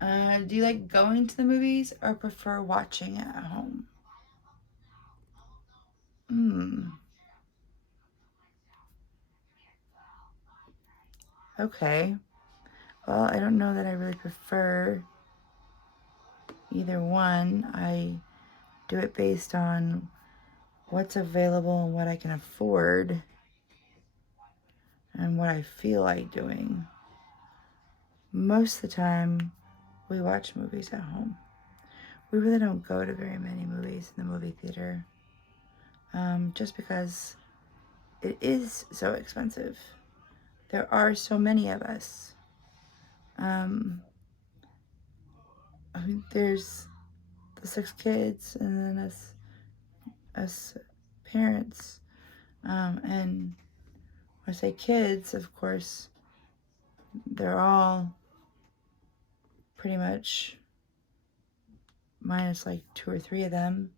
Do you like going to the movies or prefer watching at home? Okay. Well, I don't know that I really prefer either one. I do it based on what's available and what I can afford and what I feel like doing. Most of the time, we watch movies at home. We really don't go to very many movies in the movie theater, just because it is so expensive. There are so many of us. I mean, there's the 6 kids and then us parents. And when I say kids, of course, they're all pretty much, minus like 2 or 3 of them.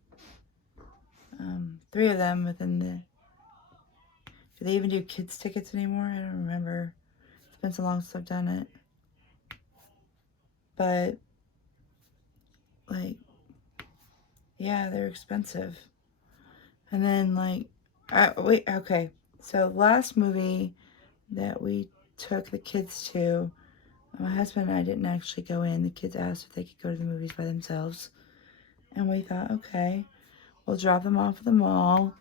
3 of them within the... Do they even do kids tickets anymore? I don't remember. It's been so long since I've done it. But, like, yeah, they're expensive. And then, like, wait, okay. So last movie that we took the kids to, my husband and I didn't actually go in. The kids asked if they could go to the movies by themselves. And we thought, okay, we'll drop them off at the mall.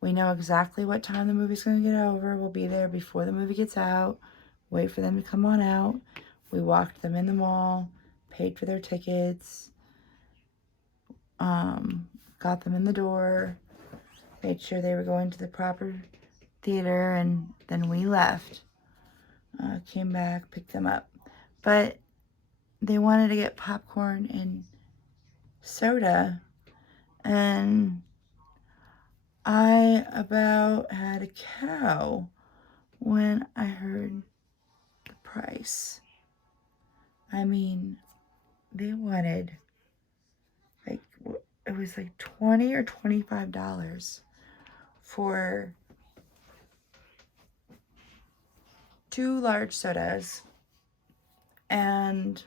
We know exactly what time the movie's going to get over. We'll be there before the movie gets out. Wait for them to come on out. We walked them in the mall, paid for their tickets, got them in the door, made sure they were going to the proper theater, and then we left. Came back, picked them up. But they wanted to get popcorn and soda, and I about had a cow when I heard the price. I mean, they wanted, like, it was like $20 or $25 for 2 large sodas and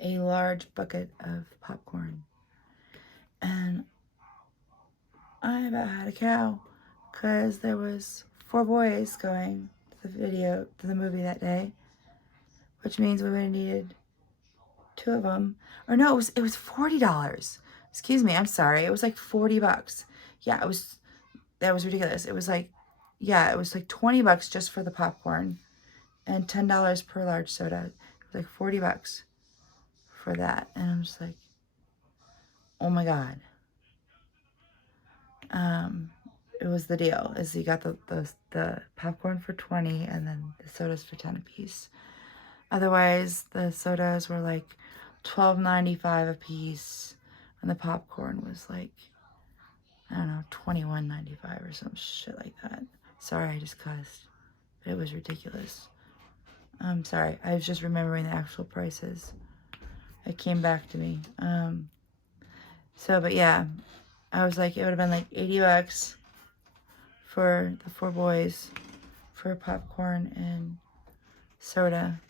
a large bucket of popcorn. And I about had a cow because there was 4 boys going to the movie that day, which means we would have needed 2 of them. Or no, it was $40. Excuse me, I'm sorry. It was like $40. Yeah, that was ridiculous. It was like, yeah, it was like $20 just for the popcorn and $10 per large soda. It was like $40 for that. And I'm just like, oh my God. It was the deal, is you got the popcorn for 20 and then the sodas for 10 a piece. Otherwise, the sodas were like $12.95 a piece, and the popcorn was like, I don't know, $21.95 or some shit like that. Sorry, I just cussed. But it was ridiculous. I'm sorry. I was just remembering the actual prices. It came back to me. But yeah, I was like, it would have been like $80 for the 4 boys for popcorn and soda.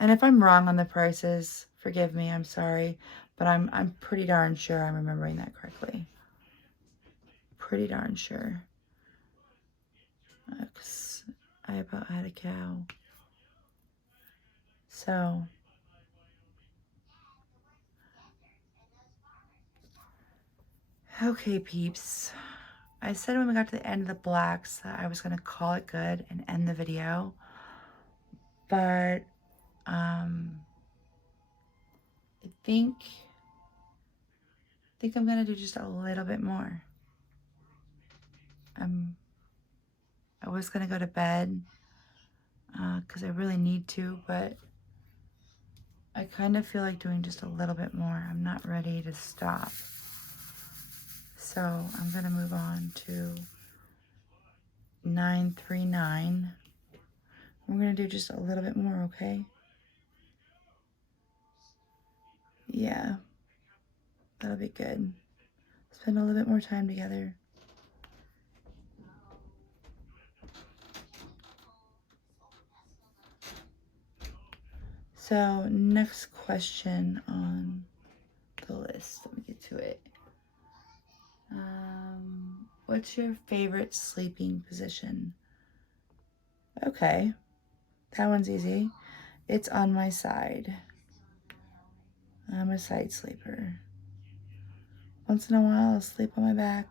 And if I'm wrong on the prices, forgive me, I'm sorry. But I'm pretty darn sure I'm remembering that correctly. Pretty darn sure. 'Cause I about had a cow. So okay, peeps. I said when we got to the end of the blacks that I was going to call it good and end the video. But I think I'm going to do just a little bit more. I was going to go to bed because I really need to, but I kind of feel like doing just a little bit more. I'm not ready to stop. So I'm going to move on to 939. We're going to do just a little bit more, okay? Yeah, that'll be good. Spend a little bit more time together. So next question on the list. Let me get to it. What's your favorite sleeping position? Okay, that one's easy. It's on my side. I'm a side sleeper. Once in a while, I'll sleep on my back,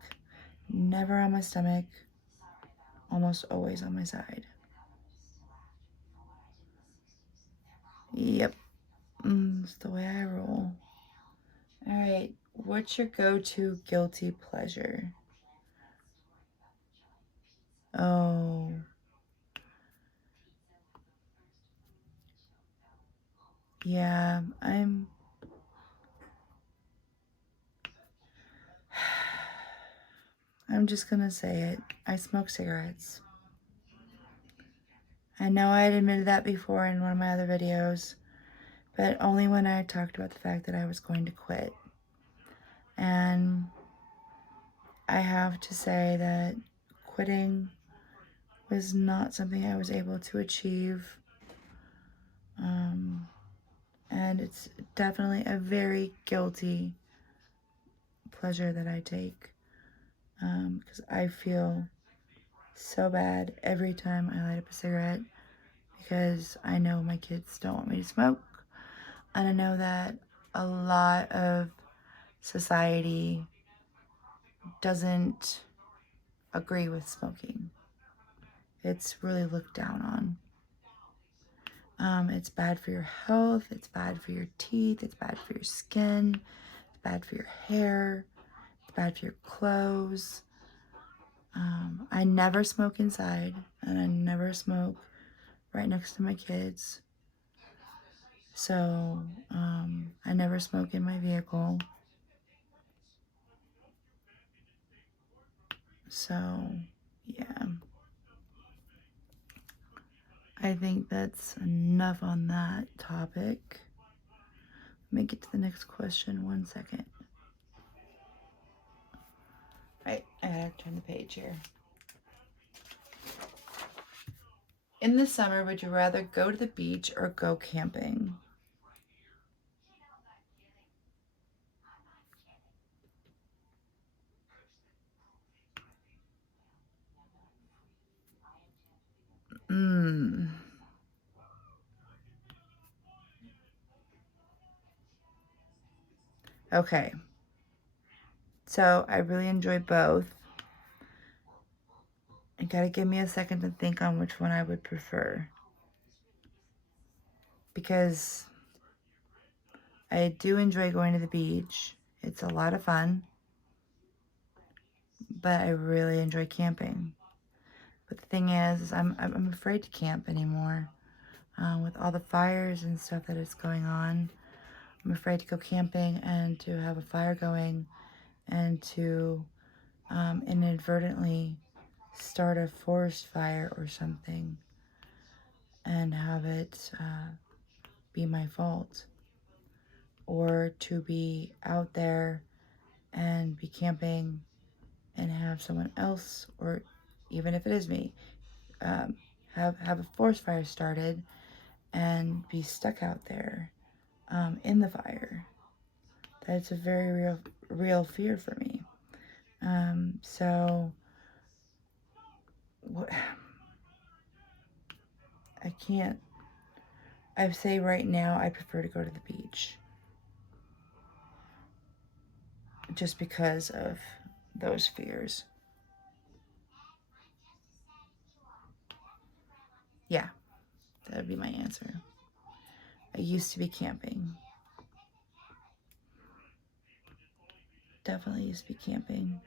never on my stomach, almost always on my side. Yep, it's the way I roll. All right, what's your go-to guilty pleasure? Oh, yeah, I'm just gonna say it. I smoke cigarettes. I know I had admitted that before in one of my other videos, but only when I talked about the fact that I was going to quit. And I have to say that quitting was not something I was able to achieve. And it's definitely a very guilty pleasure that I take. Because I feel so bad every time I light up a cigarette because I know my kids don't want me to smoke. And I know that a lot of society doesn't agree with smoking. It's really looked down on. It's bad for your health, it's bad for your teeth, it's bad for your skin, it's bad for your hair, it's bad for your clothes. I never smoke inside, and I never smoke right next to my kids. So, I never smoke in my vehicle. So, yeah. I think that's enough on that topic. Let me get to the next question. 1 second. Right, I gotta turn the page here. In the summer, would you rather go to the beach or go camping? Okay. So I really enjoy both. You gotta give me a second to think on which one I would prefer. Because I do enjoy going to the beach. It's a lot of fun. But I really enjoy camping. But the thing is I'm afraid to camp anymore. With all the fires and stuff that is going on, I'm afraid to go camping and to have a fire going and to inadvertently start a forest fire or something and have it be my fault, or to be out there and be camping and have someone else, or even if it is me, have a forest fire started and be stuck out there in the fire. That's a very real fear for me. So I I'd say right now I prefer to go to the beach. Just because of those fears. Yeah, that would be my answer. I used to be camping. Definitely used to be camping.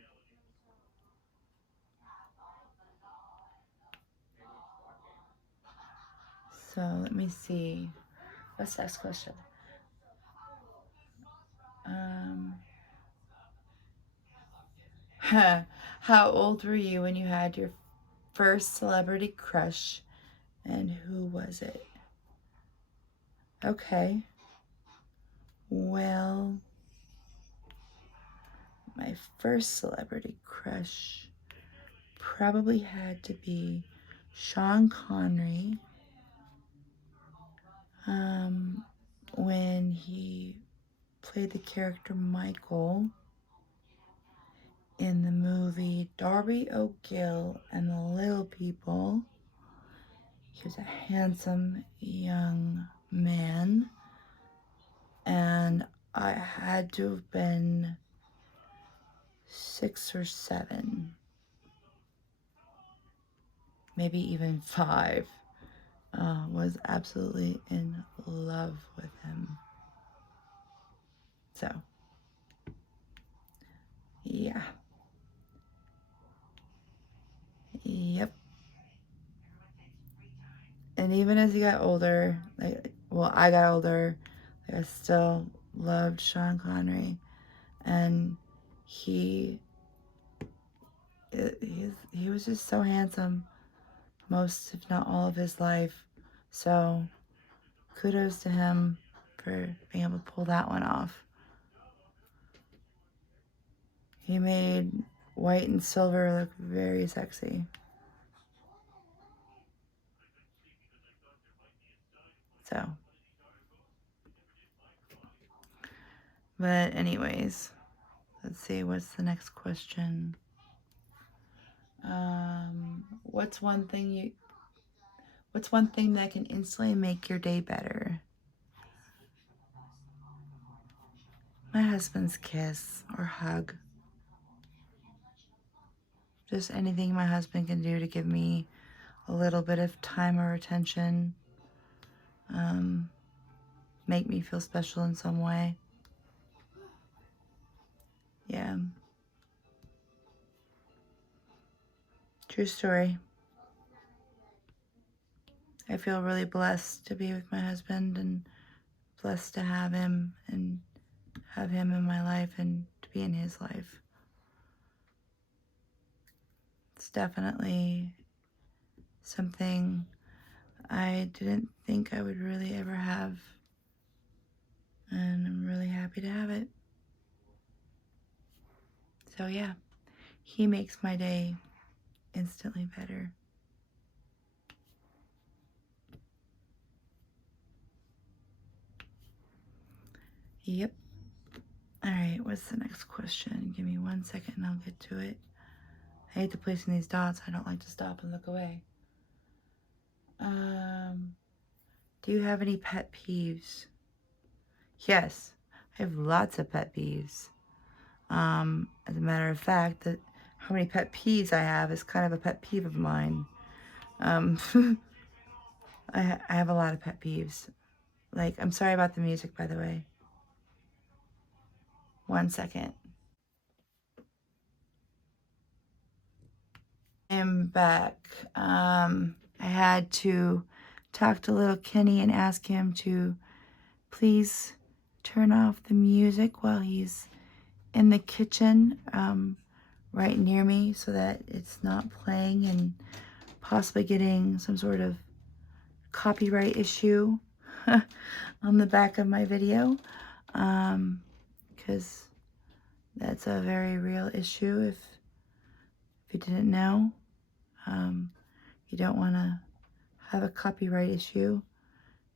So let me see. What's the next question? How old were you when you had your first celebrity crush, and who was it? Okay. Well, my first celebrity crush probably had to be Sean Connery. When he played the character Michael in the movie Darby O'Gill and the Little People. He was a handsome young man, and I had to have been 6 or 7, maybe even 5. Was absolutely in love with him. So, yeah. Yep. And even as he got older, I got older, I still loved Sean Connery. And he was just so handsome most, if not all, of his life. So kudos to him for being able to pull that one off. He made white and silver look very sexy. So, but anyways, let's see, what's the next question? What's one thing that can instantly make your day better? My husband's kiss or hug. Just anything my husband can do to give me a little bit of time or attention. Make me feel special in some way. Yeah. True story. I feel really blessed to be with my husband and blessed to have him and have him in my life and to be in his life. It's definitely something I didn't think I would really ever have, and I'm really happy to have it. So yeah, he makes my day instantly better. Yep. All right, what's the next question? Give me 1 second and I'll get to it. I hate to place in these dots. I don't like to stop and look away. Do you have any pet peeves? Yes, I have lots of pet peeves. As a matter of fact, that how many pet peeves I have is kind of a pet peeve of mine. I have a lot of pet peeves. Like, I'm sorry about the music, by the way. 1 second. I'm back. I had to talk to little Kenny and ask him to please turn off the music while he's in the kitchen right near me so that it's not playing and possibly getting some sort of copyright issue on the back of my video, because that's a very real issue. If you didn't know, you don't want to have a copyright issue,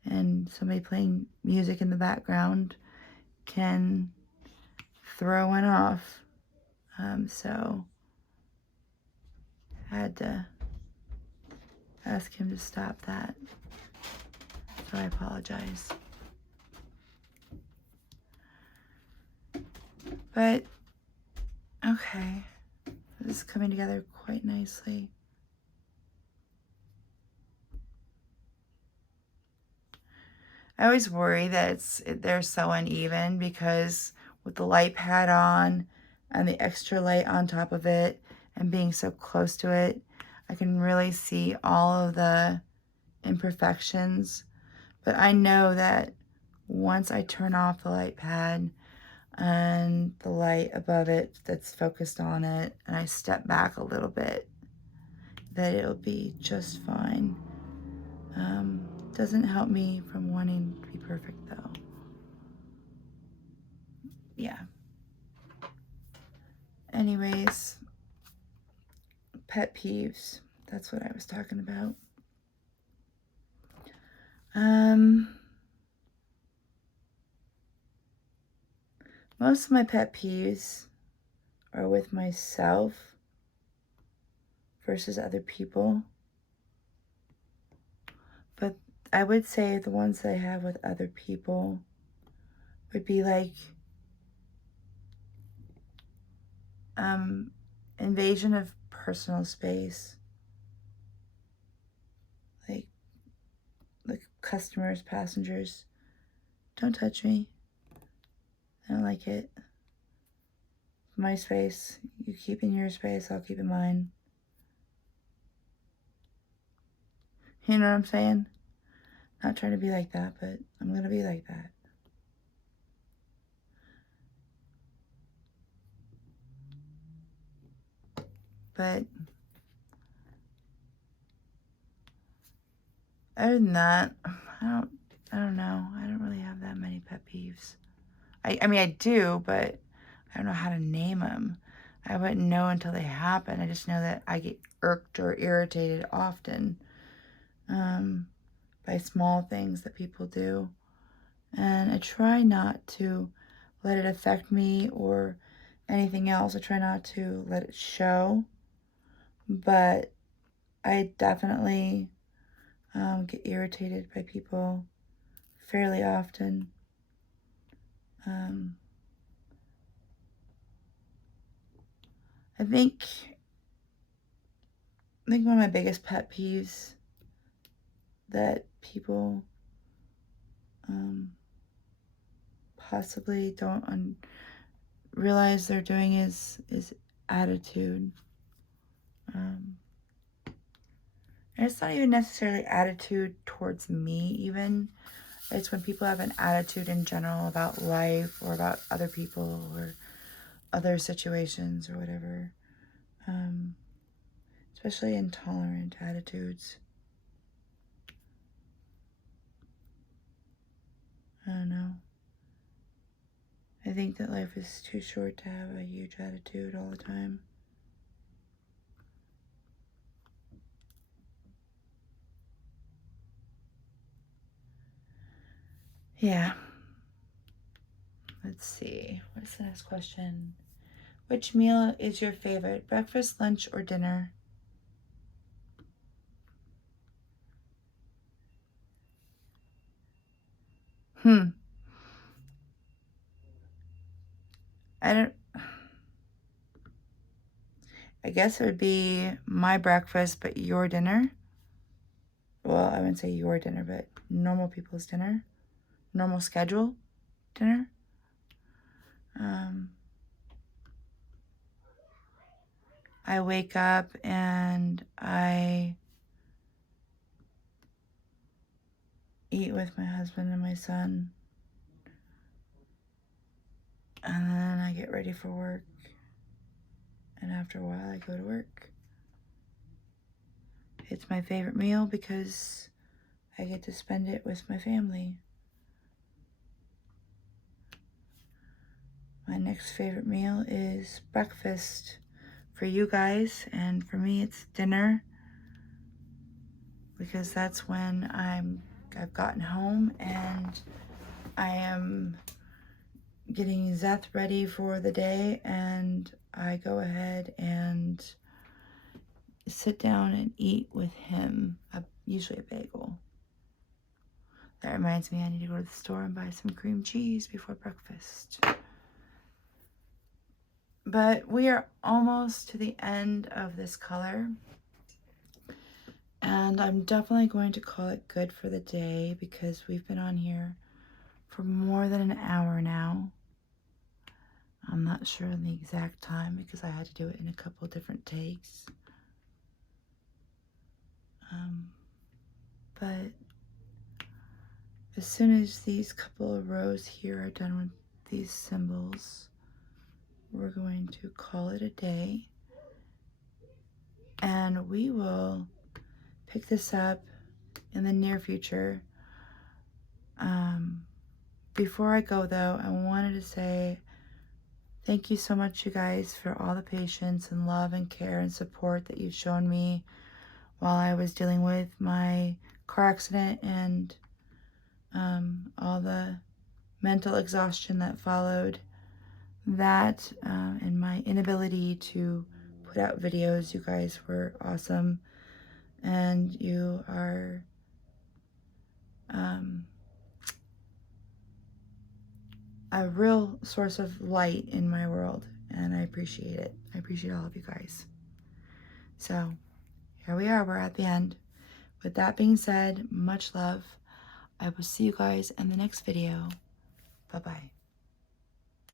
and somebody playing music in the background can throw one off. So I had to ask him to stop that. So I apologize. But, okay. This is coming together quite nicely. I always worry that they're so uneven because with the light pad on and the extra light on top of it and being so close to it, I can really see all of the imperfections. But I know that once I turn off the light pad and the light above it that's focused on it, and I step back a little bit, that it'll be just fine. Doesn't help me from wanting to be perfect though. Yeah. Anyways, pet peeves. That's what I was talking about. Most of my pet peeves are with myself versus other people. But I would say the ones that I have with other people would be like invasion of personal space. Like customers, passengers, don't touch me. I don't like it. My space, you keep in your space, I'll keep in mine. You know what I'm saying? Not trying to be like that, but I'm gonna be like that. But other than that, I don't know. I don't really have that many pet peeves. I mean, I do, but I don't know how to name them. I wouldn't know until they happen. I just know that I get irked or irritated often by small things that people do. And I try not to let it affect me or anything else. I try not to let it show. But I definitely get irritated by people fairly often. I think one of my biggest pet peeves that people possibly don't realize they're doing is attitude. And it's not even necessarily attitude towards me even. It's when people have an attitude in general about life or about other people or other situations or whatever. Especially intolerant attitudes. I don't know. I think that life is too short to have a huge attitude all the time. Yeah. Let's see. What's the next question? Which meal is your favorite? Breakfast, lunch, or dinner? I guess it would be my breakfast, but your dinner. Well, I wouldn't say your dinner, but normal people's dinner. Normal schedule dinner. I wake up and I eat with my husband and my son. And then I get ready for work. And after a while, I go to work. It's my favorite meal because I get to spend it with my family. My next favorite meal is breakfast for you guys, and for me it's dinner because that's when I've gotten home and I am getting Zeth ready for the day, and I go ahead and sit down and eat with him, usually a bagel. That reminds me, I need to go to the store and buy some cream cheese before breakfast. But we are almost to the end of this color. And I'm definitely going to call it good for the day because we've been on here for more than an hour now. I'm not sure on the exact time because I had to do it in a couple different takes. But as soon as these couple of rows here are done with these symbols, we're going to call it a day. And we will pick this up in the near future. Before I go though, I wanted to say thank you so much, you guys, for all the patience and love and care and support that you've shown me while I was dealing with my car accident and all the mental exhaustion that followed that, and my inability to put out videos. You guys were awesome, and you are a real source of light in my world, and I appreciate it. I appreciate all of you guys. So here we are, we're at the end. With that being said, much love. I will see you guys in the next video. Bye-bye.